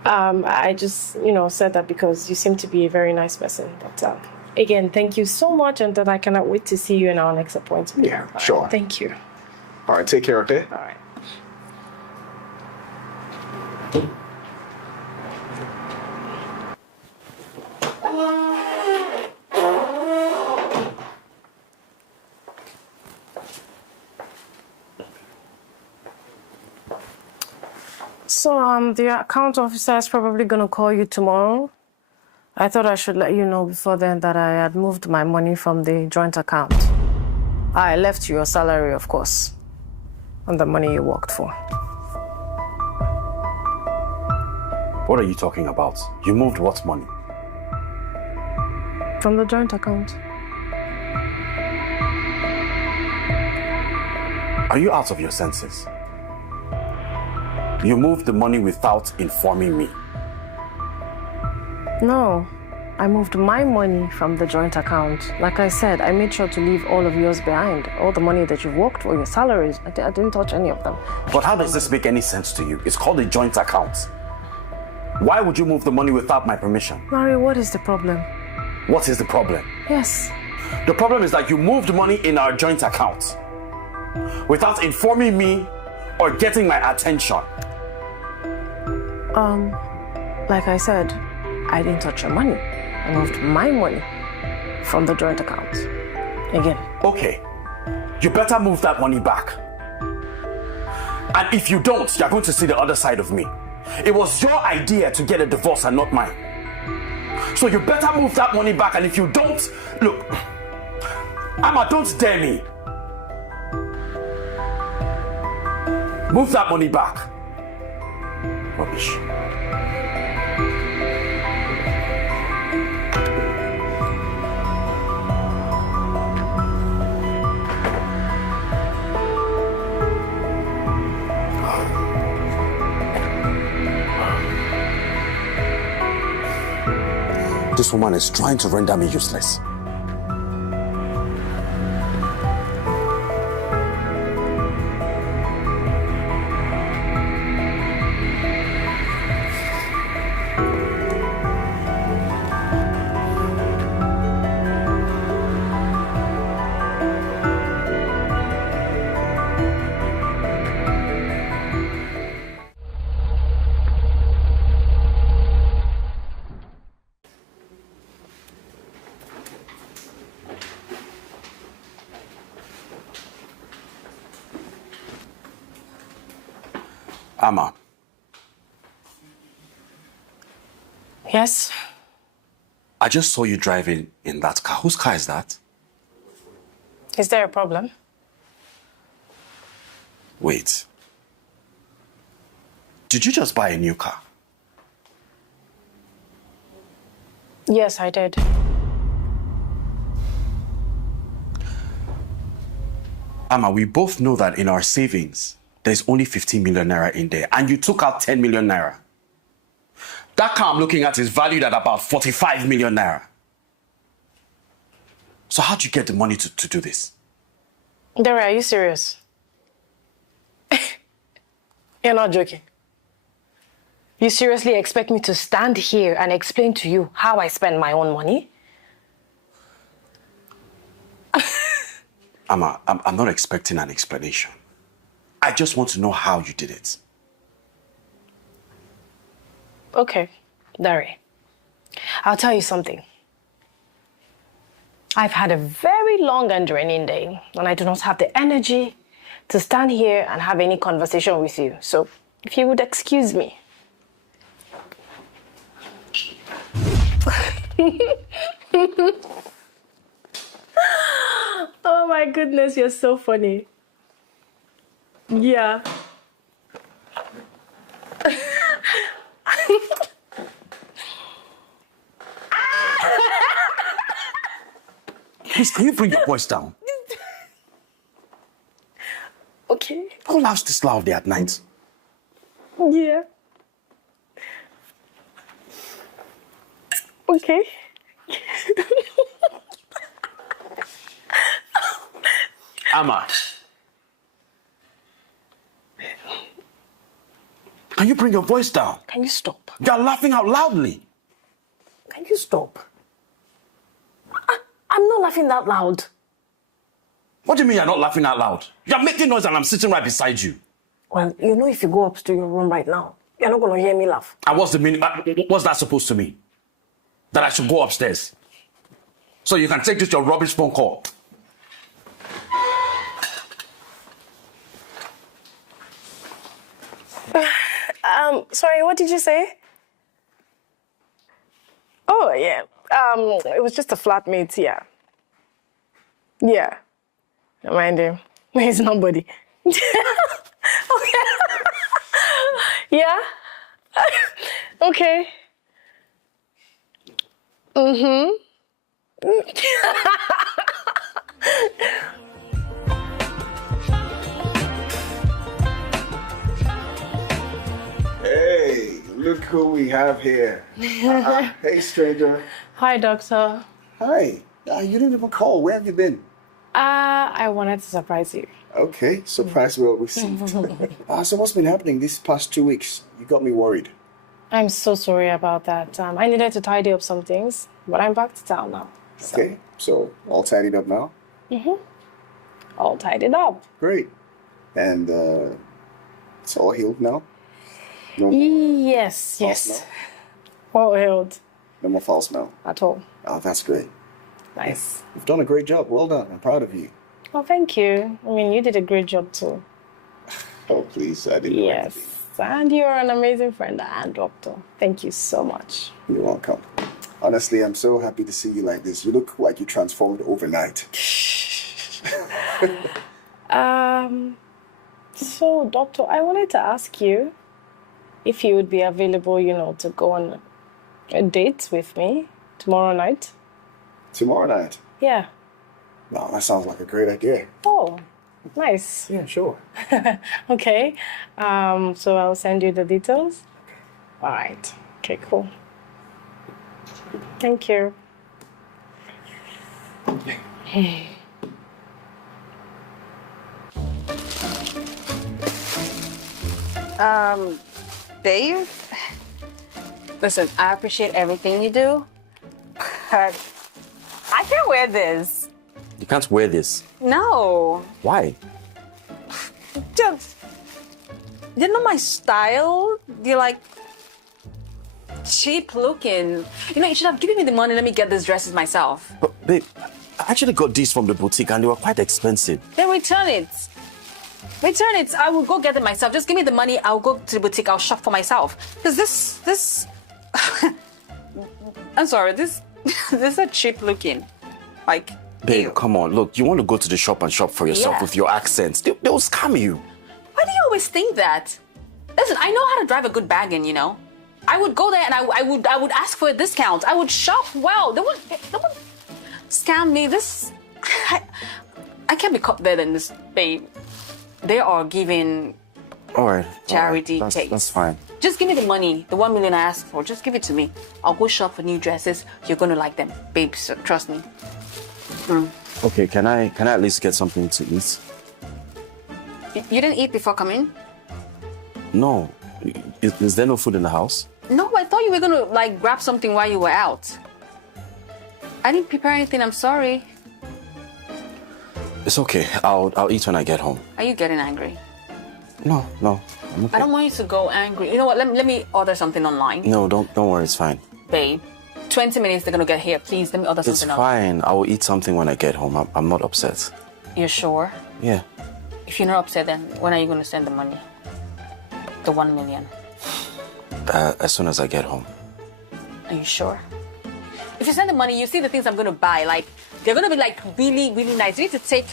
I just, said that because you seem to be a very nice person. But again, thank you so much, and that I cannot wait to see you in our next appointment. Yeah, sure. Thank you. All right, take care, okay? All right. So, the account officer is probably going to call you tomorrow. I thought I should let you know before then that I had moved my money from the joint account. I left you your salary, of course, and the money you worked for. What are you talking about? You moved what money? From the joint account. Are you out of your senses? You moved the money without informing me. No, I moved my money from the joint account. Like I said, I made sure to leave all of yours behind. All the money that you've worked for, your salaries, I didn't touch any of them. But how does this make any sense to you? It's called a joint account. Why would you move the money without my permission? Larry, what is the problem? What is the problem? Yes. The problem is that you moved money in our joint account without informing me or getting my attention. Like I said, I didn't touch your money. I moved my money from the joint account. Again. Okay. You better move that money back. And if you don't, you're going to see the other side of me. It was your idea to get a divorce and not mine. So you better move that money back, and if you don't, look, Amma, don't dare me. Move that money back. Rubbish. This woman is trying to render me useless. Amma. Yes? I just saw you driving in that car. Whose car is that? Is there a problem? Wait. Did you just buy a new car? Yes, I did. Amma, we both know that in our savings, there's only 15 million naira in there, and you took out 10 million naira. That car I'm looking at is valued at about 45 million naira. So how'd you get the money to do this? Dara, are you serious? You're not joking. You seriously expect me to stand here and explain to you how I spend my own money? Amma, I'm not expecting an explanation. I just want to know how you did it. Okay, Dari. I'll tell you something. I've had a very long and draining day, and I do not have the energy to stand here and have any conversation with you. So, if you would excuse me. Oh my goodness, you're so funny. Yeah. Please, can you bring your voice down? Okay. Who laughs this loudly at night? Yeah. Okay. Amma. Can you bring your voice down? Can you stop? You're laughing out loudly. Can you stop? I'm not laughing that loud. What do you mean you're not laughing out loud? You're making noise and I'm sitting right beside you. Well, you know if you go up to your room right now, you're not going to hear me laugh. And what's the meaning? What's that supposed to mean? That I should go upstairs? So you can take this your rubbish phone call. Sorry, what did you say? Oh, yeah. It was just a flatmate, yeah. Yeah. Mind him. He's nobody. Okay. Yeah? Okay. Mm-hmm. Hey, look who we have here. Hey, stranger. Hi, doctor. Hi. You didn't even call. Where have you been? I wanted to surprise you. Okay, surprise well received. So what's been happening these past 2 weeks? You got me worried. I'm so sorry about that. I needed to tidy up some things, but I'm back to town now. Okay, so all tidied up now? All tidied up. Great. And it's all healed now? No more Yes, foul yes. smell? Well held No more foul smell? at all. Oh, that's great. Nice. You've done a great job. Well done. I'm proud of you. Well, thank you. I mean, you did a great job too. Oh, please. I didn't know Yes. anything. And you're an amazing friend and doctor. Thank you so much. You're welcome. Honestly, I'm so happy to see you like this. You look like you transformed overnight. So, doctor, I wanted to ask you if you would be available, to go on a date with me tomorrow night. Tomorrow night? Yeah. Wow, that sounds like a great idea. Oh, nice. Yeah, sure. Okay. So I'll send you the details. All right. Okay, cool. Thank you. Dave, listen, I appreciate everything you do, but I can't wear this. You can't wear this. No. Why? Just, you know my style? You're like cheap looking. You should have given me the money. Let me get these dresses myself. But, babe, I actually got these from the boutique and they were quite expensive. Then return it. Return it. I will go get it myself. Just give me the money. I'll go to the boutique. I'll shop for myself. Because this, I'm sorry. This is cheap looking. Like, Babe, ew. come on. Look, you want to go to the shop and shop for yourself Yeah. with your accents. They'll scam you. Why do you always think that? Listen, I know how to drive a good bargain. I would go there and I would ask for a discount. I would shop well. They would scam me. I can't be caught better than this, babe. They are giving All right. charity cakes. That's fine. Just give me the money, the 1 million I asked for. Just give it to me. I'll go shop for new dresses. You're gonna like them, babe. So trust me. Okay, can I at least get something to eat? You didn't eat before coming? No. Is there no food in the house? No, I thought you were gonna grab something while you were out. I didn't prepare anything. I'm sorry. It's okay. I'll eat when I get home. Are you getting angry? No. I'm okay. I don't want you to go angry. You know what? Let me order something online. No, don't worry. It's fine. Babe, 20 minutes they're gonna get here. Please, let me order It's something online. fine. I will eat something when I get home. I'm not upset. You're sure? Yeah. If you're not upset, then when are you gonna send the money? The 1 million. As soon as I get home. Are you sure? If you send the money, you see the things I'm gonna buy. They're gonna be really, really nice. You need to take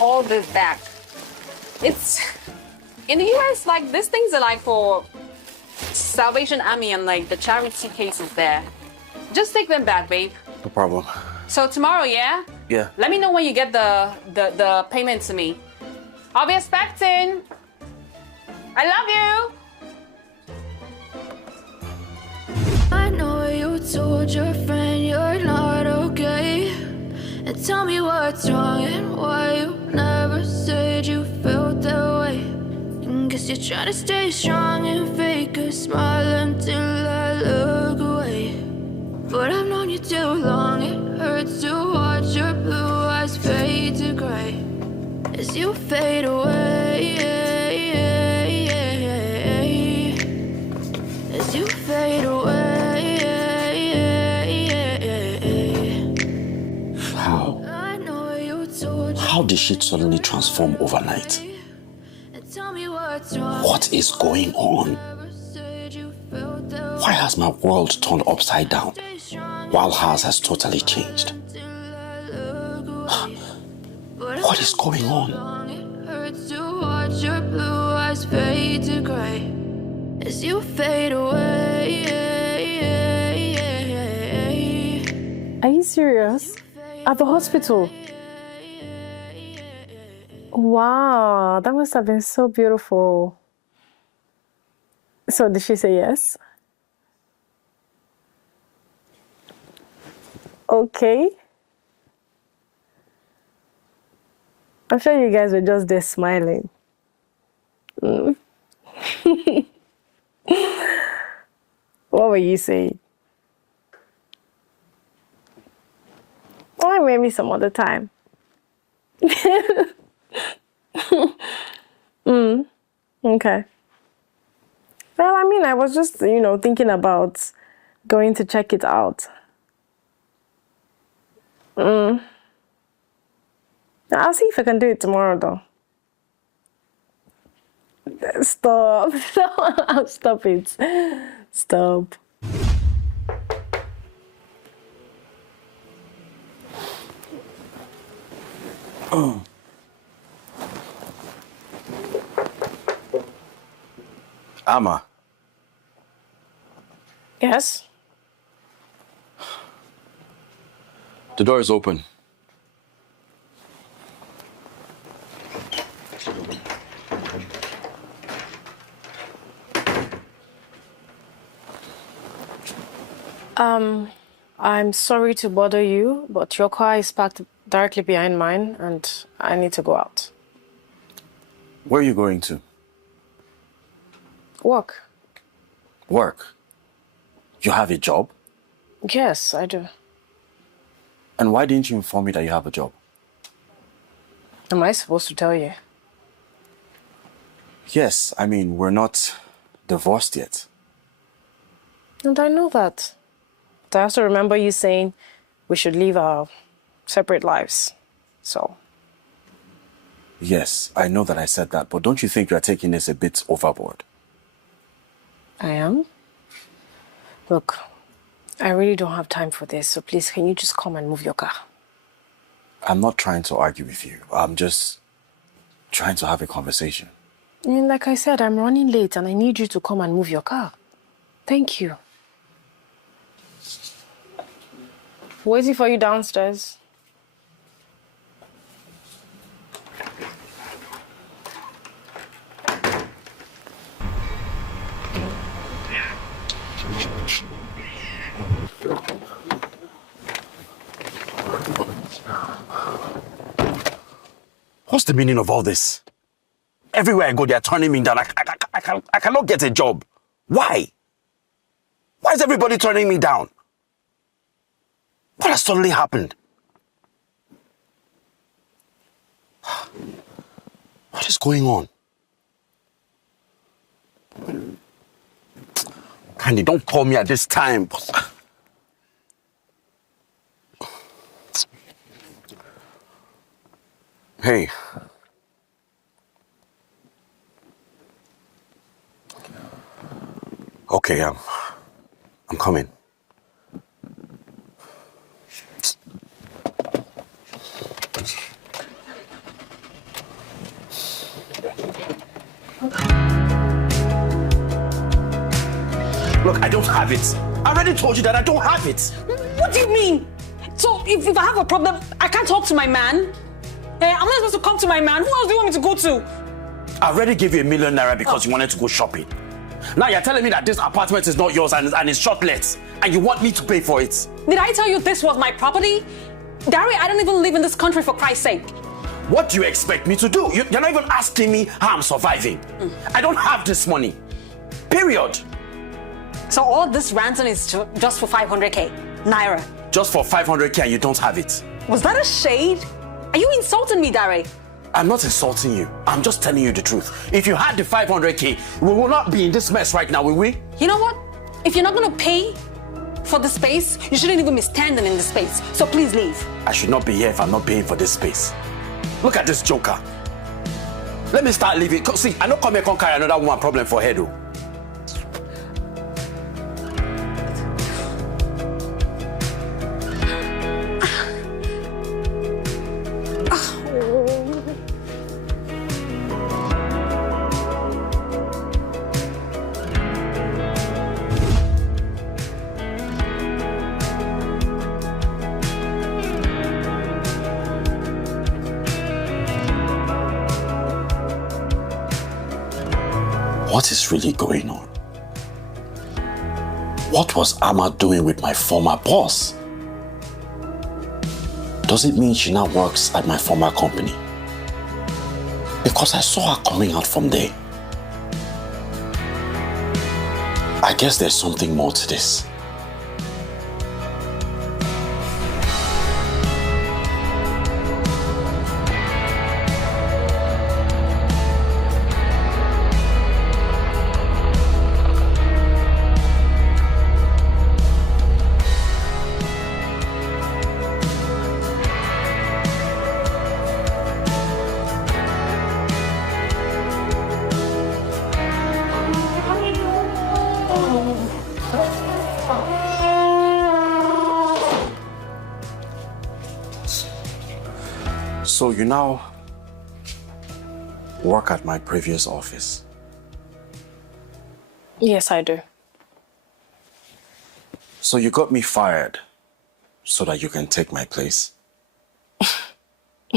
all this back. It's in the US, these things are for Salvation Army and the charity cases there. Just take them back, babe. No problem. So tomorrow, yeah? Yeah. Let me know when you get the payment to me. I'll be expecting. I love you. I know you told your friend you're not okay. And tell me what's wrong and why you never said you felt that way. And guess you're trying to stay strong and fake a smile until I look away. But I've known you too long, it hurts to watch your blue eyes fade to gray as you fade away. As you fade away. How did she suddenly transform overnight? What is going on? Why has my world turned upside down while hers has totally changed? What is going on? As you fade away. Are you serious? At the hospital? Wow, that must have been so beautiful. So did she say yes? Okay. I'm sure you guys were just there smiling. What were you saying? Or maybe some other time. Okay. Well, I mean, I was just, thinking about going to check it out. I'll see if I can do it tomorrow, though. Stop. Stop it. Stop. Amma. Yes? The door is open. I'm sorry to bother you, but your car is parked directly behind mine and I need to go out. Where are you going to? Work. Work? You have a job? Yes, I do. And why didn't you inform me that you have a job? Am I supposed to tell you? Yes, I mean, we're not divorced yet. And I know that. But I also remember you saying we should live our separate lives. So. Yes, I know that I said that, but don't you think you're taking this a bit overboard? I am? Look, I really don't have time for this, so please, can you just come and move your car? I'm not trying to argue with you. I'm just trying to have a conversation. And like I said, I'm running late and I need you to come and move your car. Thank you. Waiting for you downstairs. What's the meaning of all this? Everywhere I go, they're turning me down. I cannot get a job. Why? Why is everybody turning me down? What has suddenly happened? What is going on? Candy, don't call me at this time. Hey. Okay, I'm coming. Look, I don't have it. I already told you that I don't have it. What do you mean? So if I have a problem, I can't talk to my man. I'm not supposed to come to my man. Who else do you want me to go to? I already gave you �1 million naira because you wanted to go shopping. Now you're telling me that this apartment is not yours and it's short-let, and you want me to pay for it. Did I tell you this was my property? Dari, I don't even live in this country, for Christ's sake. What do you expect me to do? You're not even asking me how I'm surviving. I don't have this money. Period. So all this ransom is just for 500k naira? Just for 500k and you don't have it. Was that a shade? Are you insulting me, Dari? I'm not insulting you. I'm just telling you the truth. If you had the 500k, we will not be in this mess right now, will we? You know what? If you're not going to pay for the space, you shouldn't even be standing in the space. So please leave. I should not be here if I'm not paying for this space. Look at this joker. Let me start leaving. See, I don't come here and carry another woman problem for her, though. What is really going on? What was Amma doing with my former boss? Does it mean she now works at my former company? Because I saw her coming out from there. I guess there's something more to this. So you now work at my previous office? Yes, I do. So you got me fired so that you can take my place?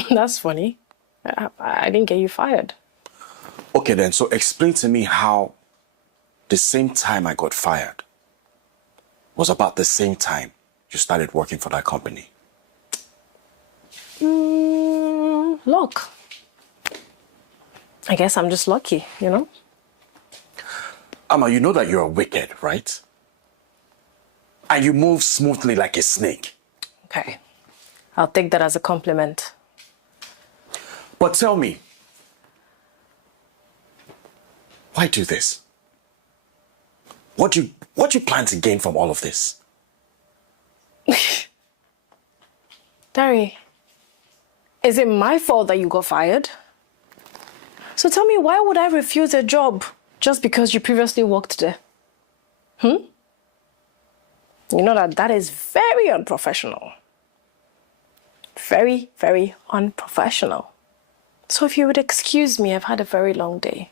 That's funny. I didn't get you fired. Okay then, so explain to me how the same time I got fired was about the same time you started working for that company. Luck. I guess I'm just lucky, you know? Amma, you know that you're wicked, right? And you move smoothly like a snake. Okay. I'll take that as a compliment. But tell me, why do this? What do you plan to gain from all of this? Dari, is it my fault that you got fired? So tell me, why would I refuse a job just because you previously worked there? You know that is very unprofessional. Very, very unprofessional. So if you would excuse me, I've had a very long day.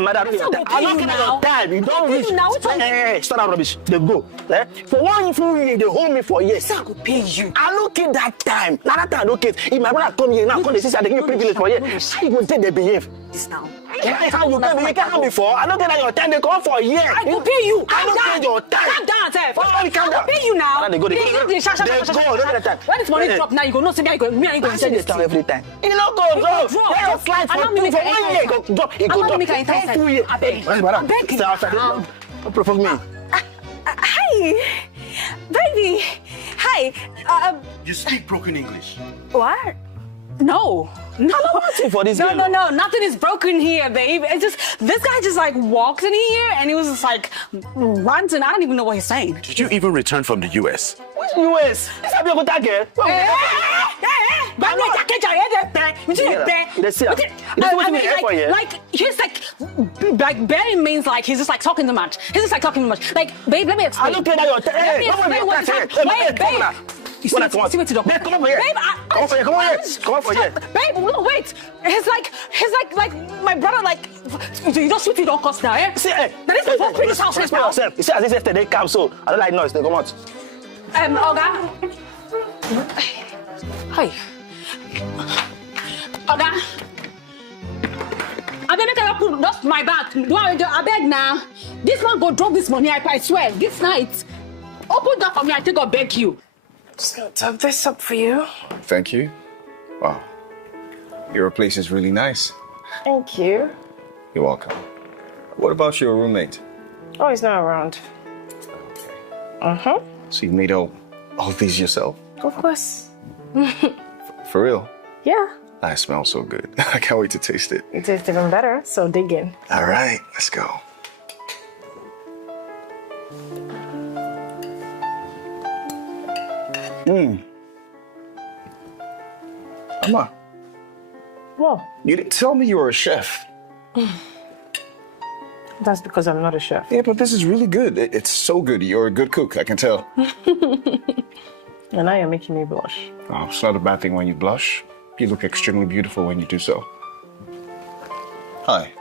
Madam, I look at your time. You don't reach. Hey, stop that rubbish. They go. For 1 full year, they hold me for years. I could pay you. I look at that time. Now that time, okay. If my brother come here now, come to see, I give you privilege for years. How you gonna take the behave? This now. How you come? You can't come before. I look at your time. They come for years. I will pay you. I look at your time. Calm down, Seth. Calm down. I pay you now. They go. They go. Look at the time. When this money drop now, you go. No, see me. Me, I ain't going to say this time every time. You know, go drop. Let your slide for 1 year. Go drop. It go drop. 2 years. I beg. I beg. Don't provoke me. Hi, baby. Hi. You speak broken English. What? No. No. I'm waiting for this No, girl. no, no. Nothing is broken here, babe. It's just, this guy just like walked in here and he was just like ranting. I don't even know what he's saying. Did you even return from the US? Which US? This is a good girl. Like he's like Barry means like he's just like talking too much. He's just like talking too much. Like, babe, let me explain. I look at your Let me explain what Wait, babe. See what to do. Babe, come over here. Babe, come over here. Come over here. Come over here. Babe, no, wait. He's like my brother. Like, you don't sweet, you don't cost now, eh? See, this is for Prince's house now. Yourself. You see, as if yesterday came, so I don't like noise. They come out. Oga. Hi. Oga. I better put that's my bag. I beg now. This man go drop this money, I swear. This night. Open that for me, I think I'll beg you. Just gonna tap this up for you. Thank you. Wow. Your place is really nice. Thank you. You're welcome. What about your roommate? Oh, he's not around. Uh-huh. So you made all these yourself? Of course. For real? Yeah. I smell so good. I can't wait to taste it. It tastes even better, so dig in. All right, let's go. Mama. What? You didn't tell me you were a chef. That's because I'm not a chef. Yeah, but this is really good. It's so good. You're a good cook, I can tell. And now you're making me blush. Oh, it's not a bad thing when you blush. You look extremely beautiful when you do so. Hi.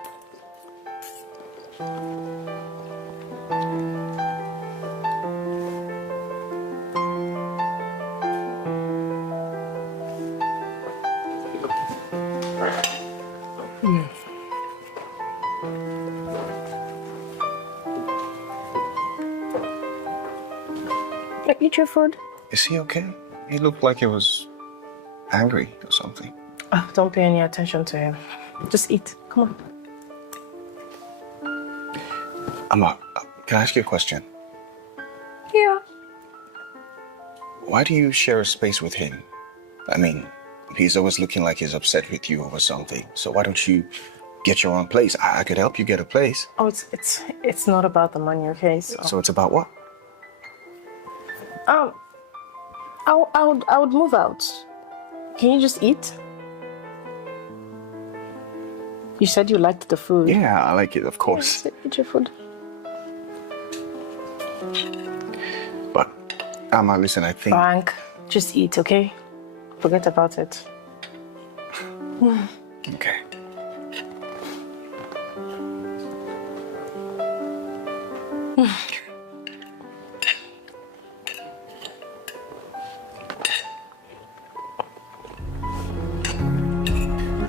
Eat your food. Is he okay? He looked like he was angry or something. Don't pay any attention to him. Just eat. Come on. Amma, can I ask you a question? Yeah. Why do you share a space with him? I mean, he's always looking like he's upset with you over something. So why don't you get your own place? I could help you get a place. Oh, it's not about the money, okay? So it's about what? I would move out. Can you just eat? You said you liked the food. Yeah, I like it, of course. Yeah, eat your food. But, Amma, listen, I think... Frank, just eat, okay? Forget about it. Okay.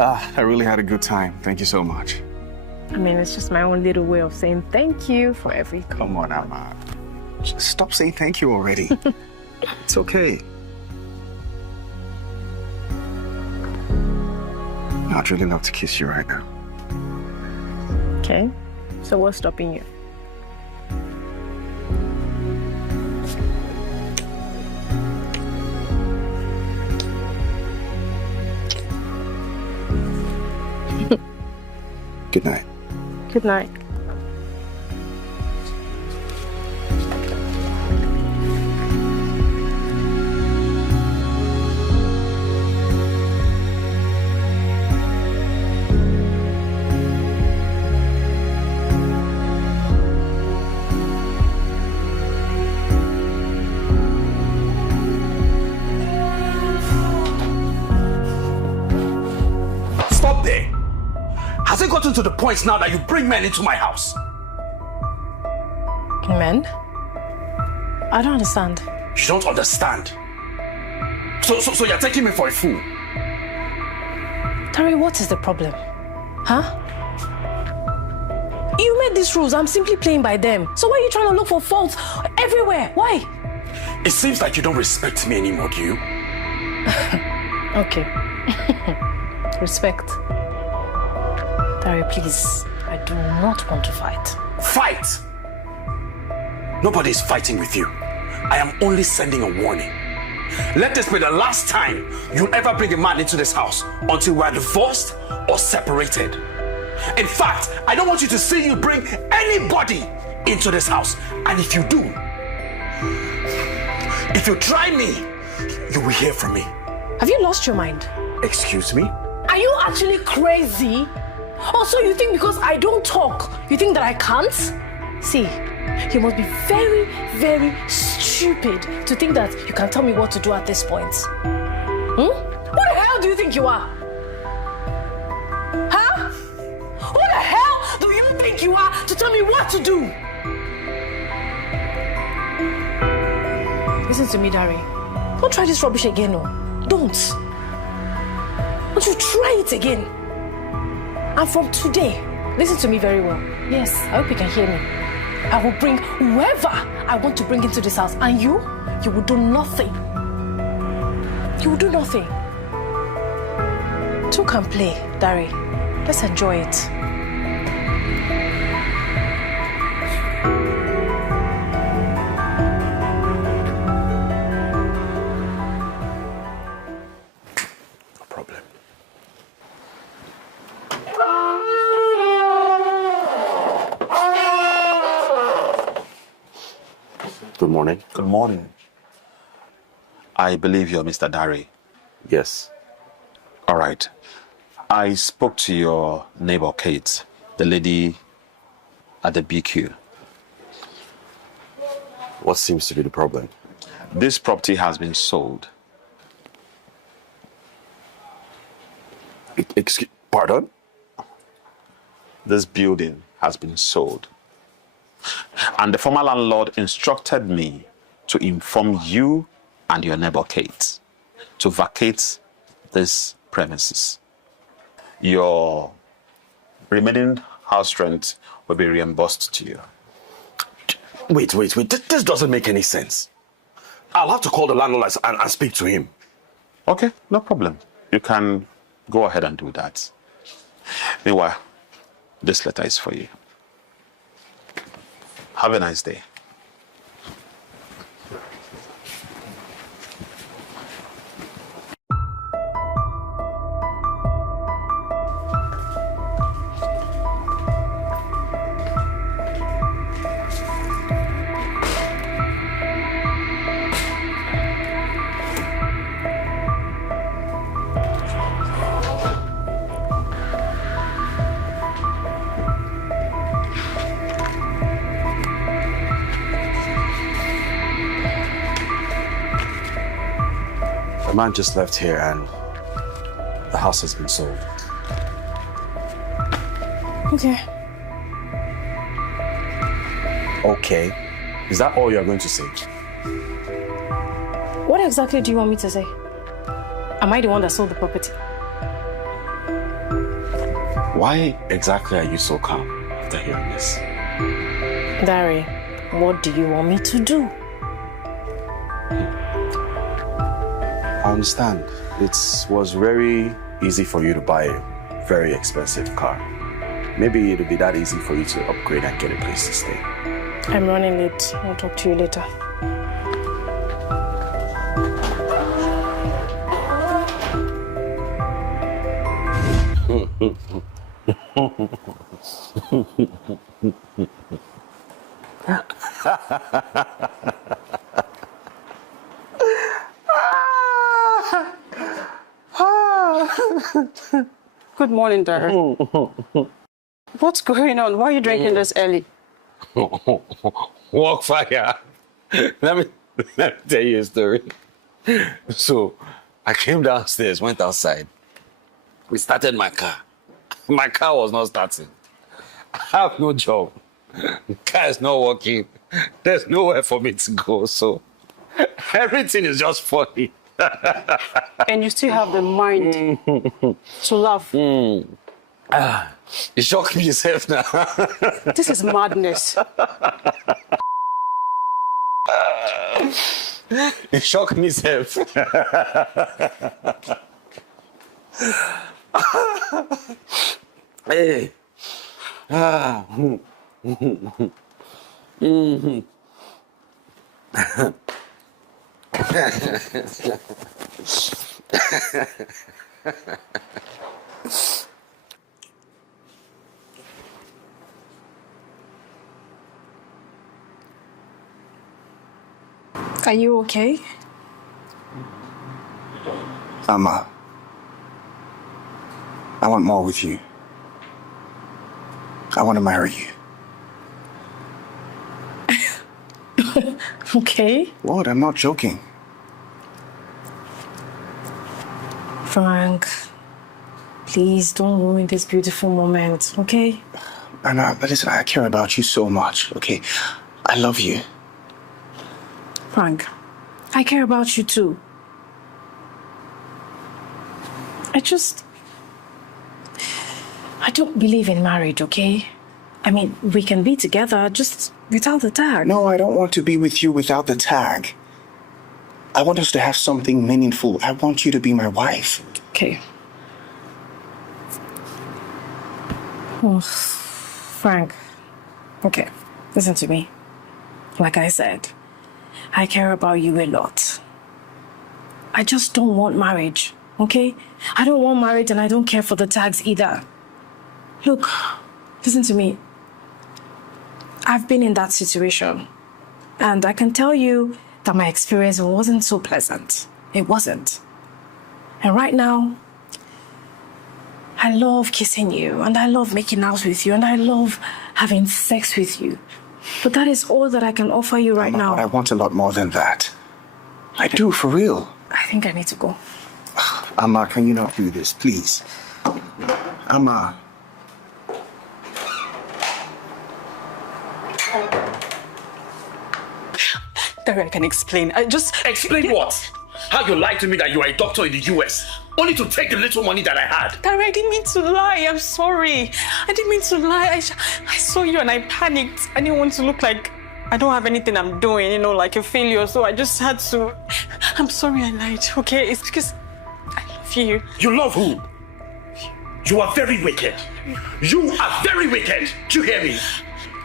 I really had a good time. Thank you so much. I mean, it's just my own little way of saying thank you for everything. Come on, Amma. Just stop saying thank you already. It's okay. I'd really love to kiss you right now. Okay. So what's stopping you? Good night. Good night. Stop there. Has it gotten to the point now that you bring men into my house? Men? I don't understand. You don't understand. So you're taking me for a fool? Terry, what is the problem? Huh? You made these rules. I'm simply playing by them. So why are you trying to look for faults everywhere? Why? It seems like you don't respect me anymore, do you? Okay. Respect. Terry, please. I do not want to fight. Fight? Nobody is fighting with you. I am only sending a warning. let this be the last time you'll ever bring a man into this house until we're divorced or separated. In fact, I don't want you to see you bring anybody into this house. And if you do, if you try me, you will hear from me. Have you lost your mind? Excuse me? Are you actually crazy? Also, you think because I don't talk, you think that I can't? See, you must be very, very stupid to think that you can tell me what to do at this point. Who the hell do you think you are? Huh? Who the hell do you think you are to tell me what to do? Listen to me, Dari. Don't try this rubbish again, no. Don't. Don't you try it again. And from today, listen to me very well. Yes, I hope you can hear me. I will bring whoever I want to bring into this house. And you will do nothing. You will do nothing. Two can play, Dari. Let's enjoy it. No problem. Good morning. Good morning. I believe you're Mr. Dari. Yes. All right. I spoke to your neighbor, Kate, the lady at the BQ. What seems to be the problem? This property has been sold. Pardon? This building has been sold. And the former landlord instructed me to inform you and your neighbor, Kate, to vacate this premises. Your remaining house rent will be reimbursed to you. Wait. This doesn't make any sense. I'll have to call the landlord and speak to him. Okay, no problem. You can go ahead and do that. Meanwhile, this letter is for you. Have a nice day. The man just left here and the house has been sold. Okay. Okay. Is that all you're going to say? What exactly do you want me to say? Am I the one that sold the property? Why exactly are you so calm after hearing this? Dari, what do you want me to do? I understand. It was very easy for you to buy a very expensive car. Maybe it'll be that easy for you to upgrade and get a place to stay. I'm running late. I'll talk to you later. Good morning, Dara. What's going on? Why are you drinking this early? Walk fire. Let me tell you a story. So, I came downstairs, went outside. We started my car. My car was not starting. I have no job. The car is not working. There's nowhere for me to go. So, everything is just funny. And you still have the mind to laugh. You shocked me yourself now. This is madness. You shocked me yourself. Hey. Are you okay? Amma, I want more with you. I want to marry you. Okay. What? I'm not joking. Frank, please don't ruin this beautiful moment, okay? Anna, but listen, I care about you so much, okay? I love you. Frank, I care about you too. I don't believe in marriage, okay? I mean, we can be together just without the tag. No, I don't want to be with you without the tag. I want us to have something meaningful. I want you to be my wife. Okay. Oh, Frank, okay, listen to me. Like I said, I care about you a lot. I just don't want marriage, okay? I don't want marriage and I don't care for the tags either. Look, listen to me. I've been in that situation. And I can tell you that my experience wasn't so pleasant. It wasn't. And right now, I love kissing you, and I love making out with you, and I love having sex with you. But that is all that I can offer you right now. I want a lot more than that. I do, for real. I think I need to go. Amma, can you not do this, please? Amma. Dari, I can explain. Explain what? How you lied to me that you are a doctor in the US, only to take the little money that I had. Dari, I didn't mean to lie. I'm sorry. I didn't mean to lie. I saw you and I panicked. I didn't want to look like I don't have anything I'm doing, you know, like a failure. So I just had to... I'm sorry I lied, okay? It's because I love you. You love who? You are very wicked. You are very wicked. Do you hear me?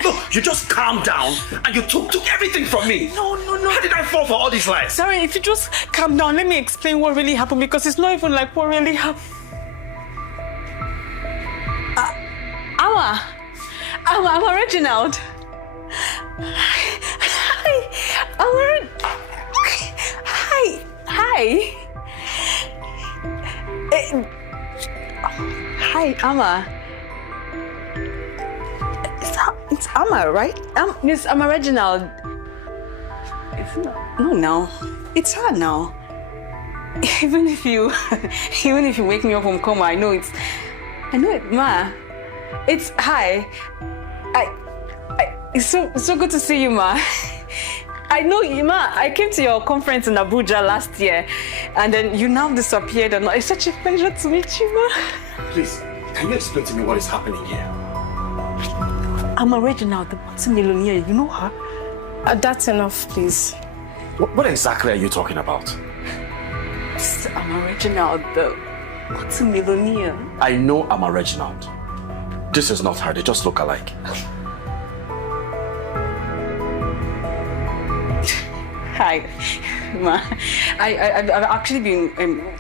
Look, you just calm down and you took everything from me. No. How did I fall for all these lies? Sorry, if you just calm down, let me explain what really happened because it's not even like what really happened. I'm Reginald. Hi. Hi, Amma. It's Amma, right? Miss Amma Reginald. No. It's her now. Even if you wake me up from coma, I know it, Ma. It's hi. It's so good to see you, Ma. I know you, Ma. I came to your conference in Abuja last year, and then you now disappeared, and it's such a pleasure to meet you, Ma. Please, can you explain to me what is happening here? I'm a Reginald, the multi-millionaire. You know her? That's enough, please. What exactly are you talking about? I'm a Reginald, the multi-millionaire. I know I'm a Reginald. This is not her. They just look alike. Hi, Ma. I've actually been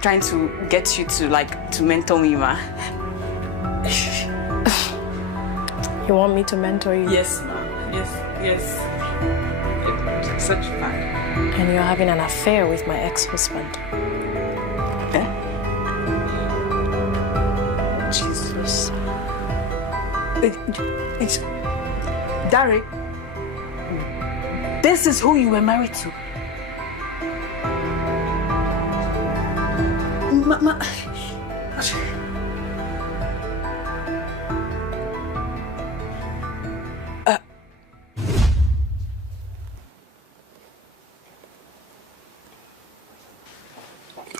trying to get you to mentor me, Ma. You want me to mentor you? Yes, Ma. Yes. Such fun. And you're having an affair with my ex-husband. Eh? Jesus. It's Dari. This is who you were married to. Ma.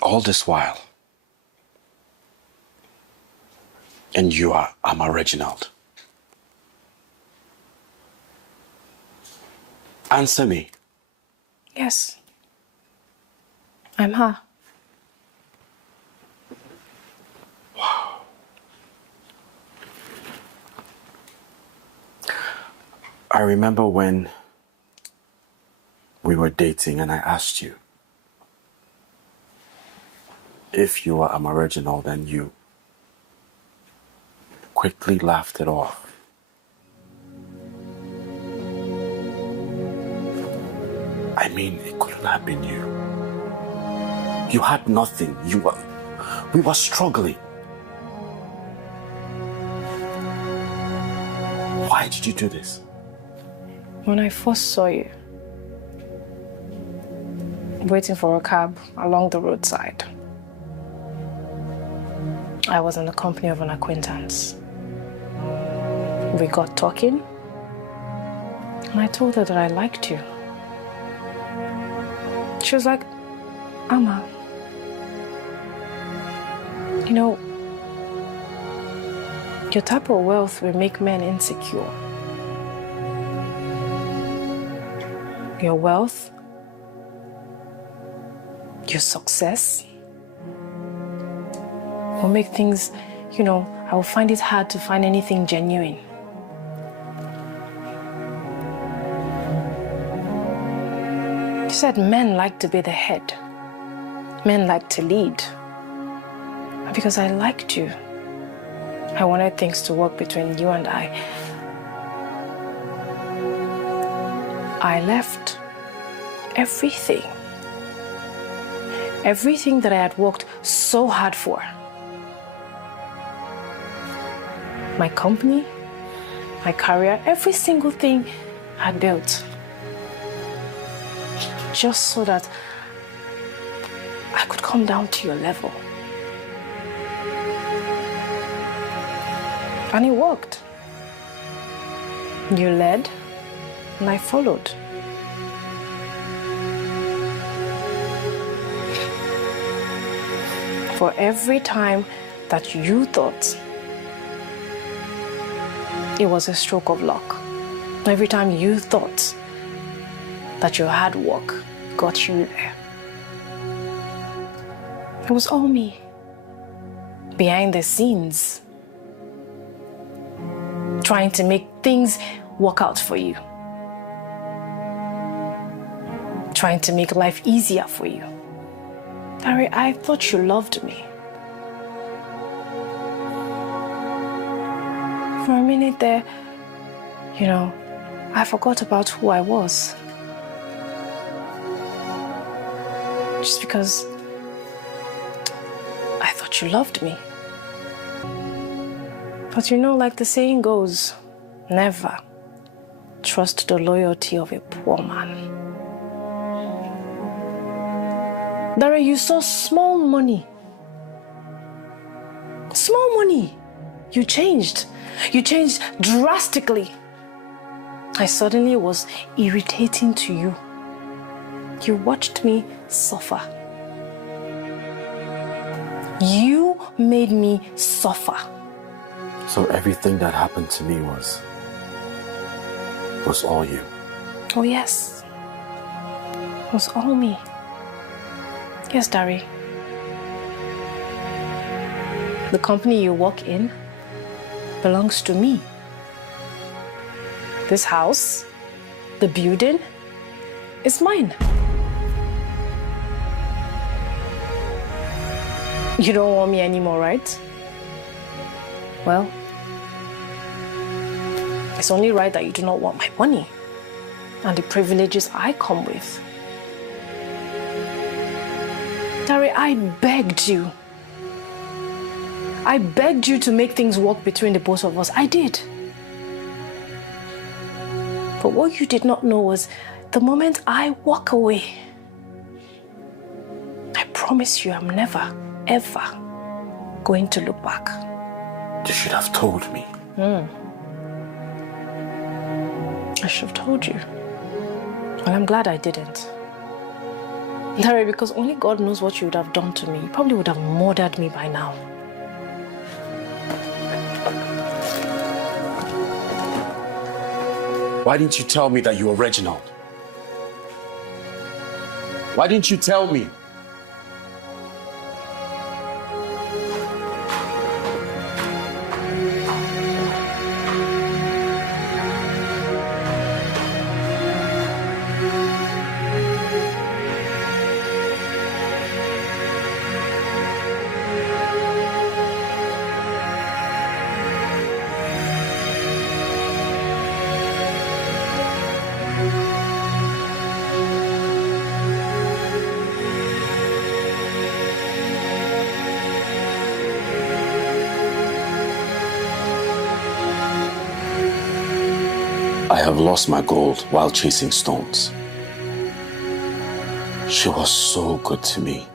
All this while, and you are Amma Reginald. Answer me. Yes. I'm her. Wow. I remember when we were dating and I asked you, if you are original, then you quickly laughed it off. I mean, it couldn't have been you. You had nothing. We were struggling. Why did you do this? When I first saw you, waiting for a cab along the roadside, I was in the company of an acquaintance. We got talking, and I told her that I liked you. She was like, Amma, you know, your type of wealth will make men insecure. Your wealth, your success will make things, you know, I will find it hard to find anything genuine. She said men like to be the head. Men like to lead. And because I liked you, I wanted things to work between you and I left everything that I had worked so hard for. My company, my career, every single thing I built. Just so that I could come down to your level. And it worked. You led, and I followed. For every time that you thought it was a stroke of luck, every time you thought that your hard work got you there, it was all me, behind the scenes, trying to make things work out for you, trying to make life easier for you. Harry, I thought you loved me. For a minute there, you know, I forgot about who I was. Just because I thought you loved me. But you know, like the saying goes, never trust the loyalty of a poor man. Dara, you saw small money. Small money. You changed. You changed drastically. I suddenly was irritating to you. You watched me suffer. You made me suffer. So everything that happened to me was all you? Oh yes. It was all me. Yes, Dari. The company you work in belongs to me. This house, the building, is mine. You don't want me anymore, right? Well, it's only right that you do not want my money and the privileges I come with. Dari, I begged you. I begged you to make things work between the both of us. I did. But what you did not know was the moment I walk away, I promise you I'm never, ever going to look back. You should have told me. I should have told you. And I'm glad I didn't. Dari, because only God knows what you would have done to me. You probably would have murdered me by now. Why didn't you tell me that you were Reginald? Why didn't you tell me? I have lost my gold while chasing stones. She was so good to me.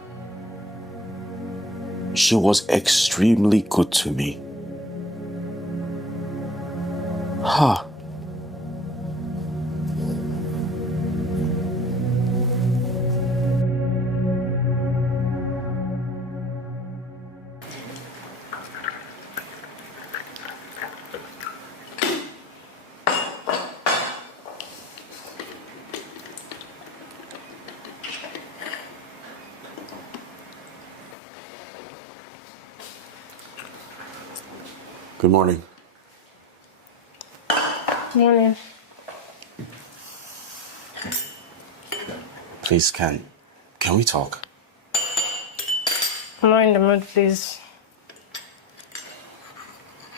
She was extremely good to me. Huh. Good morning. Morning. Please, can we talk? I'm not in the mood, please.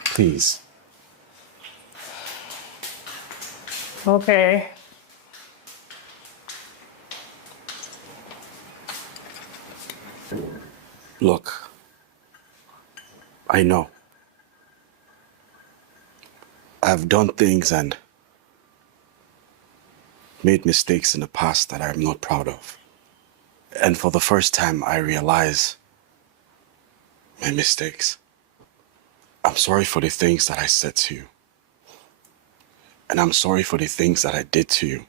Please. Okay. Look, I know. I've done things and made mistakes in the past that I'm not proud of. And for the first time, I realize my mistakes. I'm sorry for the things that I said to you. And I'm sorry for the things that I did to you.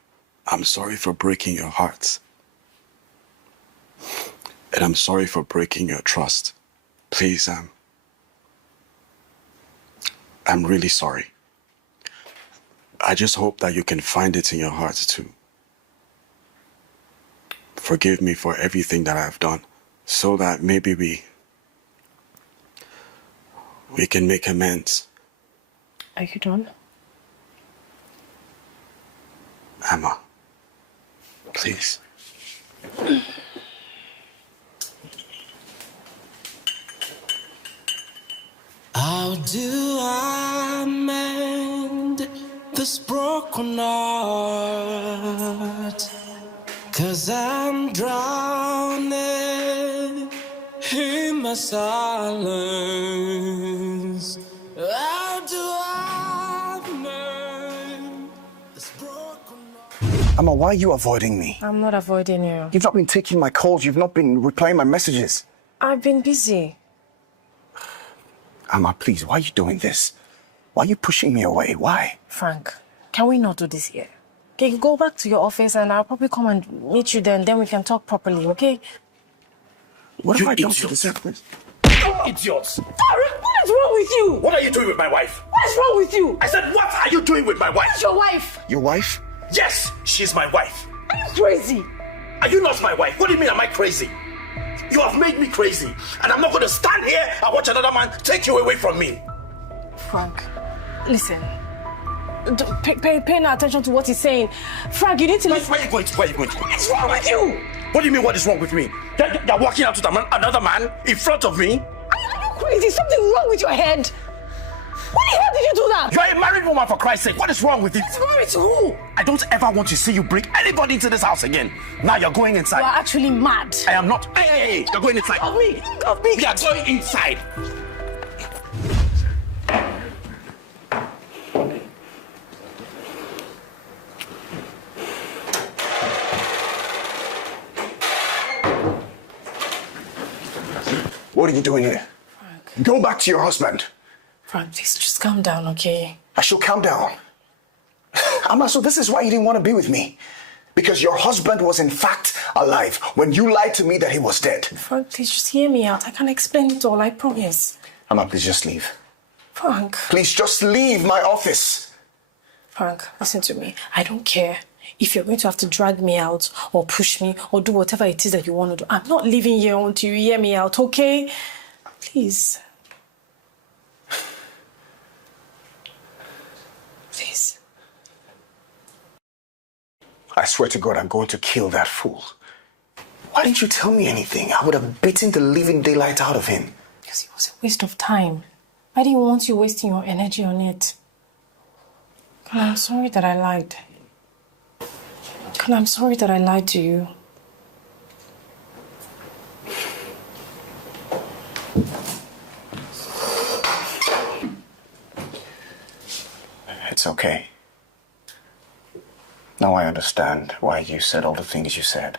I'm sorry for breaking your hearts. And I'm sorry for breaking your trust. Please, I'm really sorry. I just hope that you can find it in your heart to forgive me for everything that I've done, so that maybe we can make amends. Are you done? Emma, please. How do I mend this broken heart? 'Cause I'm drowning in my silence. How do I mend this broken heart? Amma, why are you avoiding me? I'm not avoiding you. You've not been taking my calls. You've not been replying my messages. I've been busy. Amma, please, why are you doing this? Why are you pushing me away? Why? Frank, can we not do this here? Okay, you go back to your office and I'll probably come and meet you there and then we can talk properly, okay? What You have I done to idiot. deserve this? Idiots! Tarek, what is wrong with you? What are you doing with my wife? What is wrong with you? I said, what are you doing with my wife? Where's your wife? Your wife? Yes, she's my wife. Are you crazy? Are you not my wife? What do you mean, am I crazy? You have made me crazy, and I'm not going to stand here and watch another man take you away from me. Frank, listen. Pay no attention to what he's saying. Frank, you need to listen. Where are you going to? Where are you going to? What's wrong with you? What do you mean, what is wrong with me? You're walking out with another man in front of me? Are you crazy? Something wrong with your head? Why the hell did you do that? You're a married woman, for Christ's sake. What is wrong with you? What's wrong with who? I don't ever want to see you bring anybody into this house again. Now you're going inside. You are actually mad. I am not. Hey, you're going inside. Of me. Of me. You're going inside. What are you doing here? Frank. Go back to your husband. Frank, please just calm down, okay? I shall calm down. Amma, so this is why you didn't want to be with me. Because your husband was in fact alive when you lied to me that he was dead. Frank, please just hear me out. I can explain it all, I promise. Amma, please just leave. Frank. Please just leave my office. Frank, listen to me. I don't care if you're going to have to drag me out or push me or do whatever it is that you want to do. I'm not leaving here until you hear me out, okay? Please. Please. I swear to God, I'm going to kill that fool. Why didn't you tell me anything? I would have beaten the living daylight out of him. Because it was a waste of time. I didn't want you wasting your energy on it. And I'm sorry that I lied. And I'm sorry that I lied to you. It's okay. Now I understand why you said all the things you said.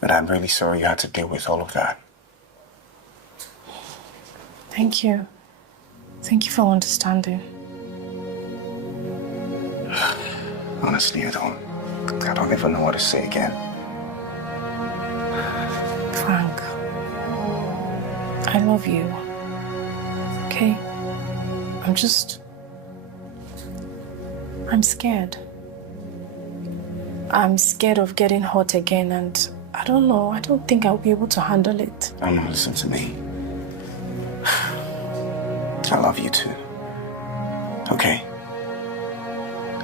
But I'm really sorry you had to deal with all of that. Thank you. Thank you for understanding. Honestly, I don't even know what to say again. Frank, I love you. Okay? I'm scared. I'm scared of getting hurt again, and I don't know. I don't think I'll be able to handle it. Amma, listen to me. I love you too. Okay?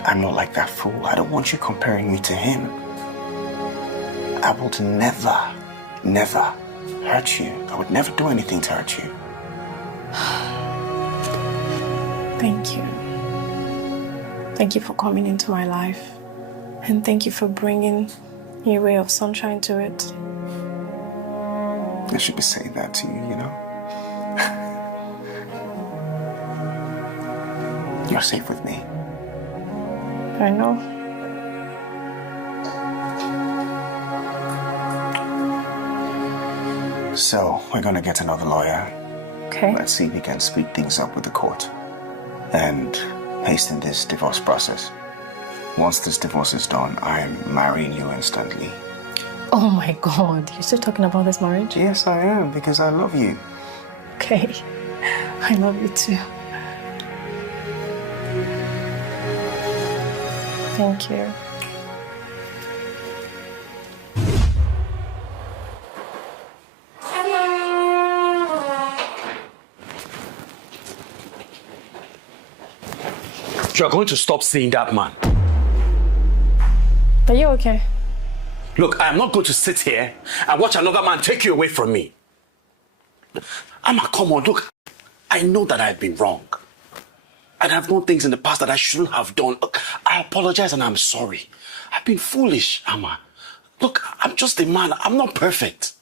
I'm not like that fool. I don't want you comparing me to him. I would never hurt you. I would never do anything to hurt you. Thank you. Thank you for coming into my life. And thank you for bringing a ray of sunshine to it. I should be saying that to you, you know? You're safe with me. I know. So, we're gonna get another lawyer. Okay. Let's see if we can speed things up with the court and hasten this divorce process. Once this divorce is done, I'm marrying you instantly. Oh my God, you're still talking about this marriage? Yes, I am, because I love you. Okay. I love you too. Thank you. You're going to stop seeing that man. Are you okay? Look, I'm not going to sit here and watch another man take you away from me. Amma, come on, look. I know that I've been wrong. And I've done things in the past that I shouldn't have done. Look, I apologize and I'm sorry. I've been foolish, Amma. Look, I'm just a man. I'm not perfect.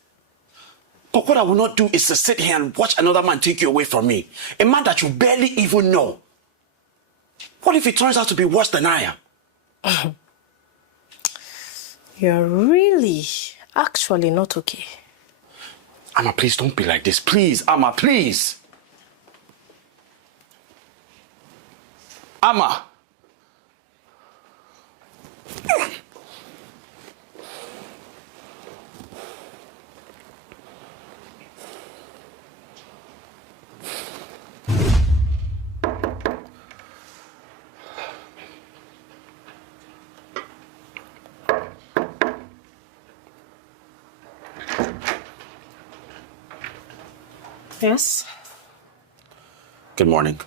But what I will not do is to sit here and watch another man take you away from me. A man that you barely even know. What if it turns out to be worse than I am? You're really, actually not okay. Amma, please don't be like this. Please, Amma, please. Amma. Yes? Good morning.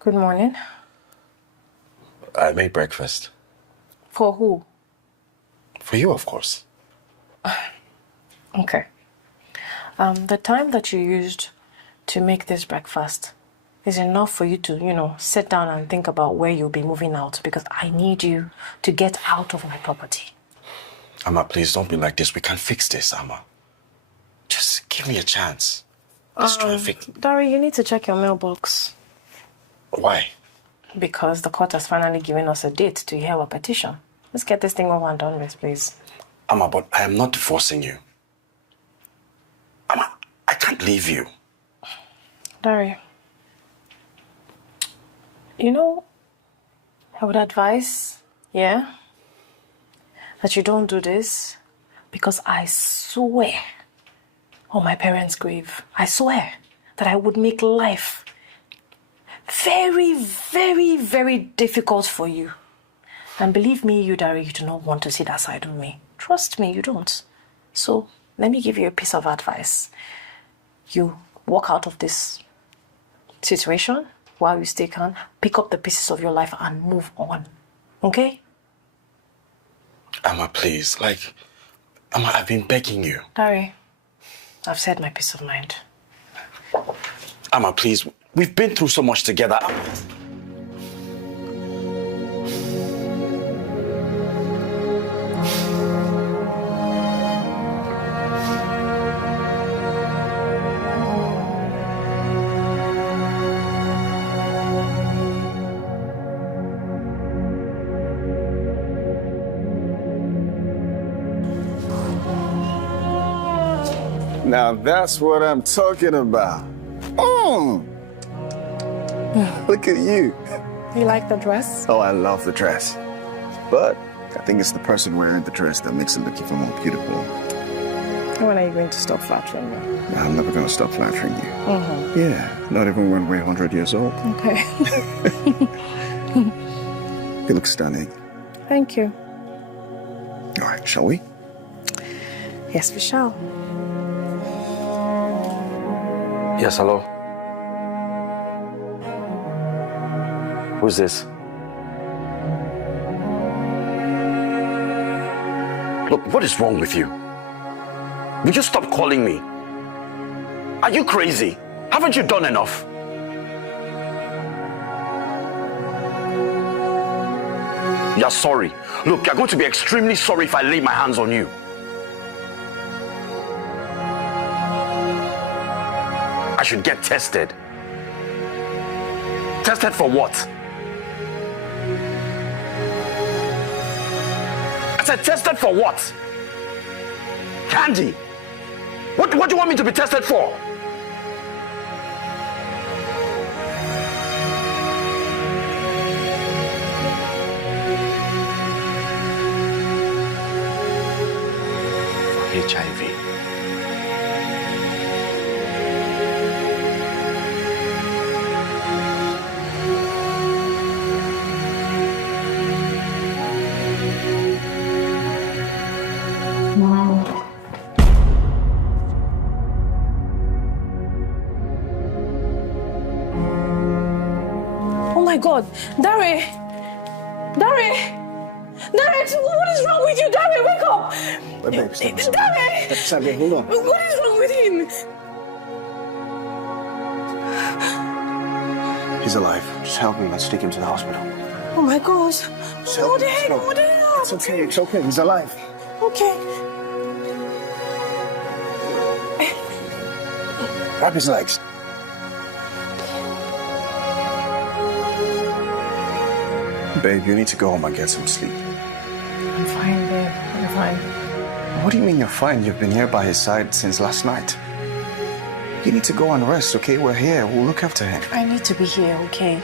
Good morning. I made breakfast. For who? For you, of course. Okay. The time that you used to make this breakfast is enough for you to, sit down and think about where you'll be moving out, because I need you to get out of my property. Amma, please don't be like this. We can fix this, Amma. Just give me a chance. Let's try and fix it. Dari, you need to check your mailbox. Why? Because the court has finally given us a date to hear our petition. Let's get this thing over and done with, please. Amma, but I am not divorcing you. Amma, I can't leave you. Dari, I would advise, that you don't do this, because I swear on my parents' grave, I swear that I would make life very, very, very difficult for you. And believe me, Dari, you do not want to see that side of me. Trust me, you don't. So let me give you a piece of advice. You walk out of this situation while you stay calm, pick up the pieces of your life and move on. Okay? Amma, please, Amma, I've been begging you. Dari, I've said my peace of mind. Amma, please, we've been through so much together. Now that's what I'm talking about. Look at you. You like the dress? Oh, I love the dress. But I think it's the person wearing the dress that makes it look even more beautiful. When are you going to stop flattering me? I'm never going to stop flattering you. Yeah, not even when we're 100 years old. Okay. You look stunning. Thank you. All right, shall we? Yes, we shall. Yes, hello? Who's this? Look, what is wrong with you? Will you stop calling me? Are you crazy? Haven't you done enough? You're sorry. Look, you're going to be extremely sorry if I lay my hands on you. I should get tested. Tested for what? I said tested for what? Candy, what do you want me to be tested for? For HIV. Oh my God, Dari! Dari! Dari, what is wrong with you? Dari, wake up! Babe, stop. Dari! Stop, hold on. What is wrong with him? He's alive. Just help me. Let's take him to the hospital. Oh my gosh. What the heck? Let's go. What the hell? It's okay. It's okay. He's alive. Okay. Wrap his legs. Babe, you need to go home and get some sleep. I'm fine, babe. I'm fine. What do you mean you're fine? You've been here by his side since last night. You need to go and rest, okay? We're here. We'll look after him. I need to be here, okay?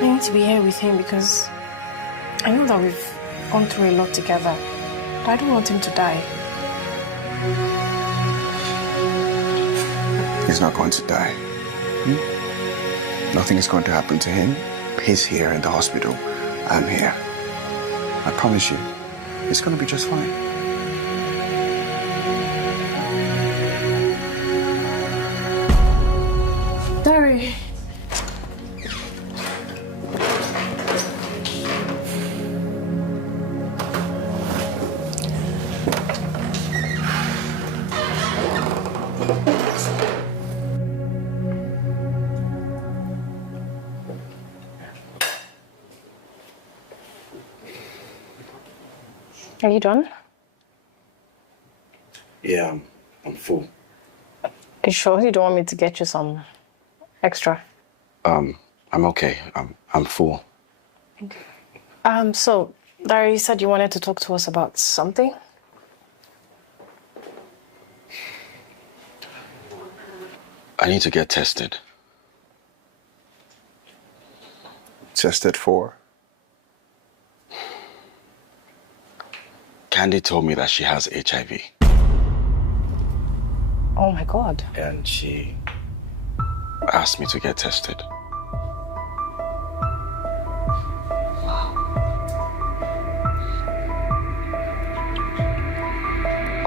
I need to be here with him because I know that we've gone through a lot together. But I don't want him to die. He's not going to die. Nothing is going to happen to him. He's here in the hospital. I'm here. I promise you, it's going to be just fine. Dari. Are you done? Yeah, I'm full. You sure you don't want me to get you some extra? I'm okay. I'm full. So, Dari, you said you wanted to talk to us about something? I need to get tested. Tested for? Candy told me that she has HIV. Oh my God. And she asked me to get tested.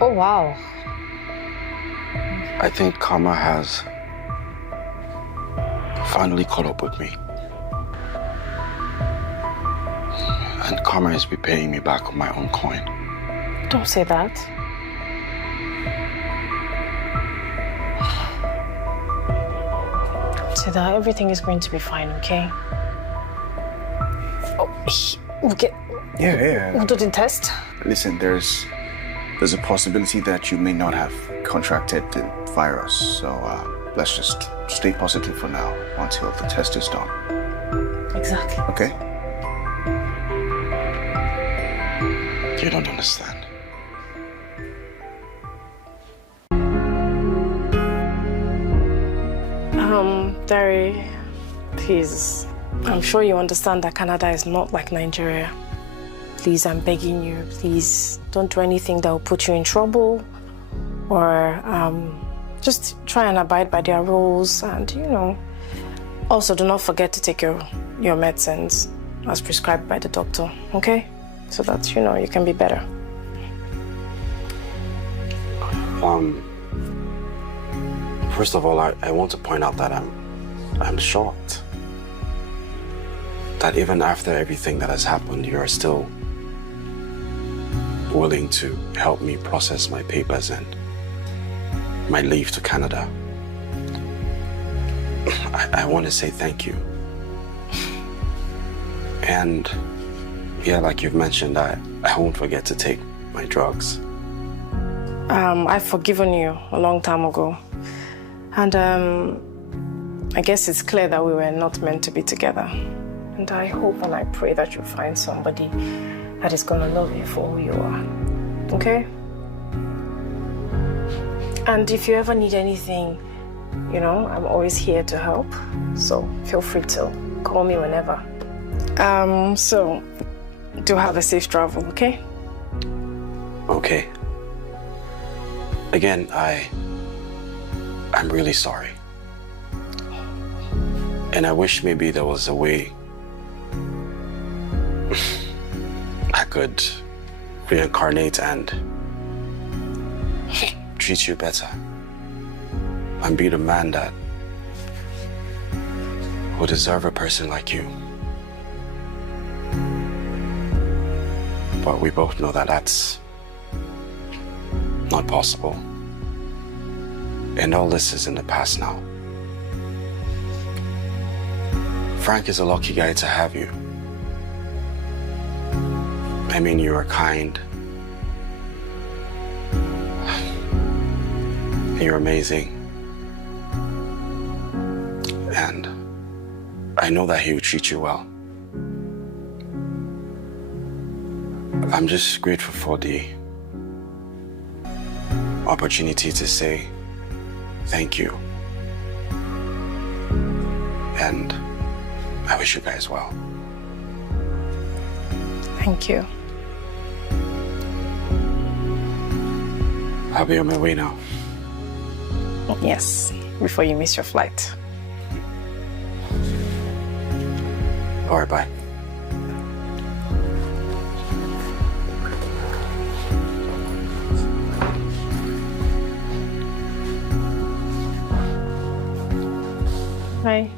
Oh, wow. I think karma has finally caught up with me. And karma is repaying me back on my own coin. Don't say that. Don't say that. Everything is going to be fine, okay? Oh, we'll get... Yeah. We'll do the test. Listen, there's a possibility that you may not have contracted the virus. So let's just stay positive for now until the test is done. Exactly. Okay? You don't understand. Dari, please. I'm sure you understand that Canada is not like Nigeria. Please, I'm begging you, please don't do anything that will put you in trouble, or just try and abide by their rules, and also do not forget to take your medicines as prescribed by the doctor, okay? So that you can be better. First of all, I want to point out that I'm shocked that even after everything that has happened, you are still willing to help me process my papers and my leave to Canada. I want to say thank you. And yeah, like you've mentioned, I won't forget to take my drugs. I've forgiven you a long time ago. And I guess it's clear that we were not meant to be together. And I hope and I pray that you'll find somebody that is going to love you for who you are. Okay? And if you ever need anything, I'm always here to help. So feel free to call me whenever. So do have a safe travel, okay? Okay. Again, I'm really sorry. And I wish maybe there was a way I could reincarnate and treat you better and be the man that would deserve a person like you. But we both know that that's not possible. And all this is in the past now. Frank is a lucky guy to have you. I mean, you are kind. You're amazing. And I know that he would treat you well. I'm just grateful for the opportunity to say thank you. And I wish you guys well. Thank you. I'll be on my way now. Yes, before you miss your flight. All right, bye. Bye.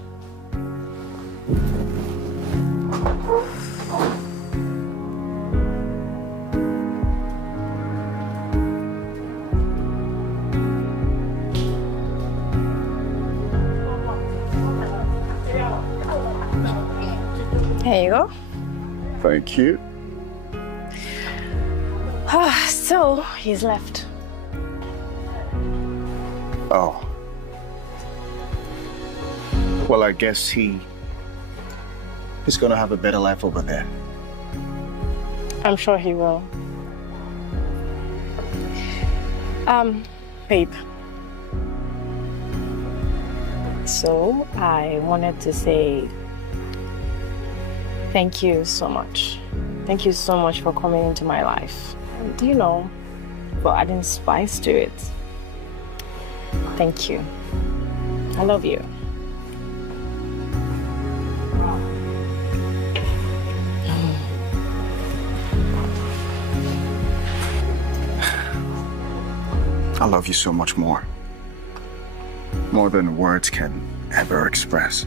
Here you go. Thank you. So, he's left. Oh. Well, I guess he's gonna have a better life over there. I'm sure he will. Babe. So, I wanted to say thank you so much. Thank you so much for coming into my life. And, for adding spice to it. Thank you. I love you. I love you so much more. More than words can ever express.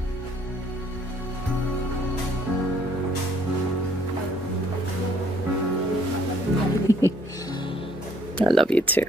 I love you too.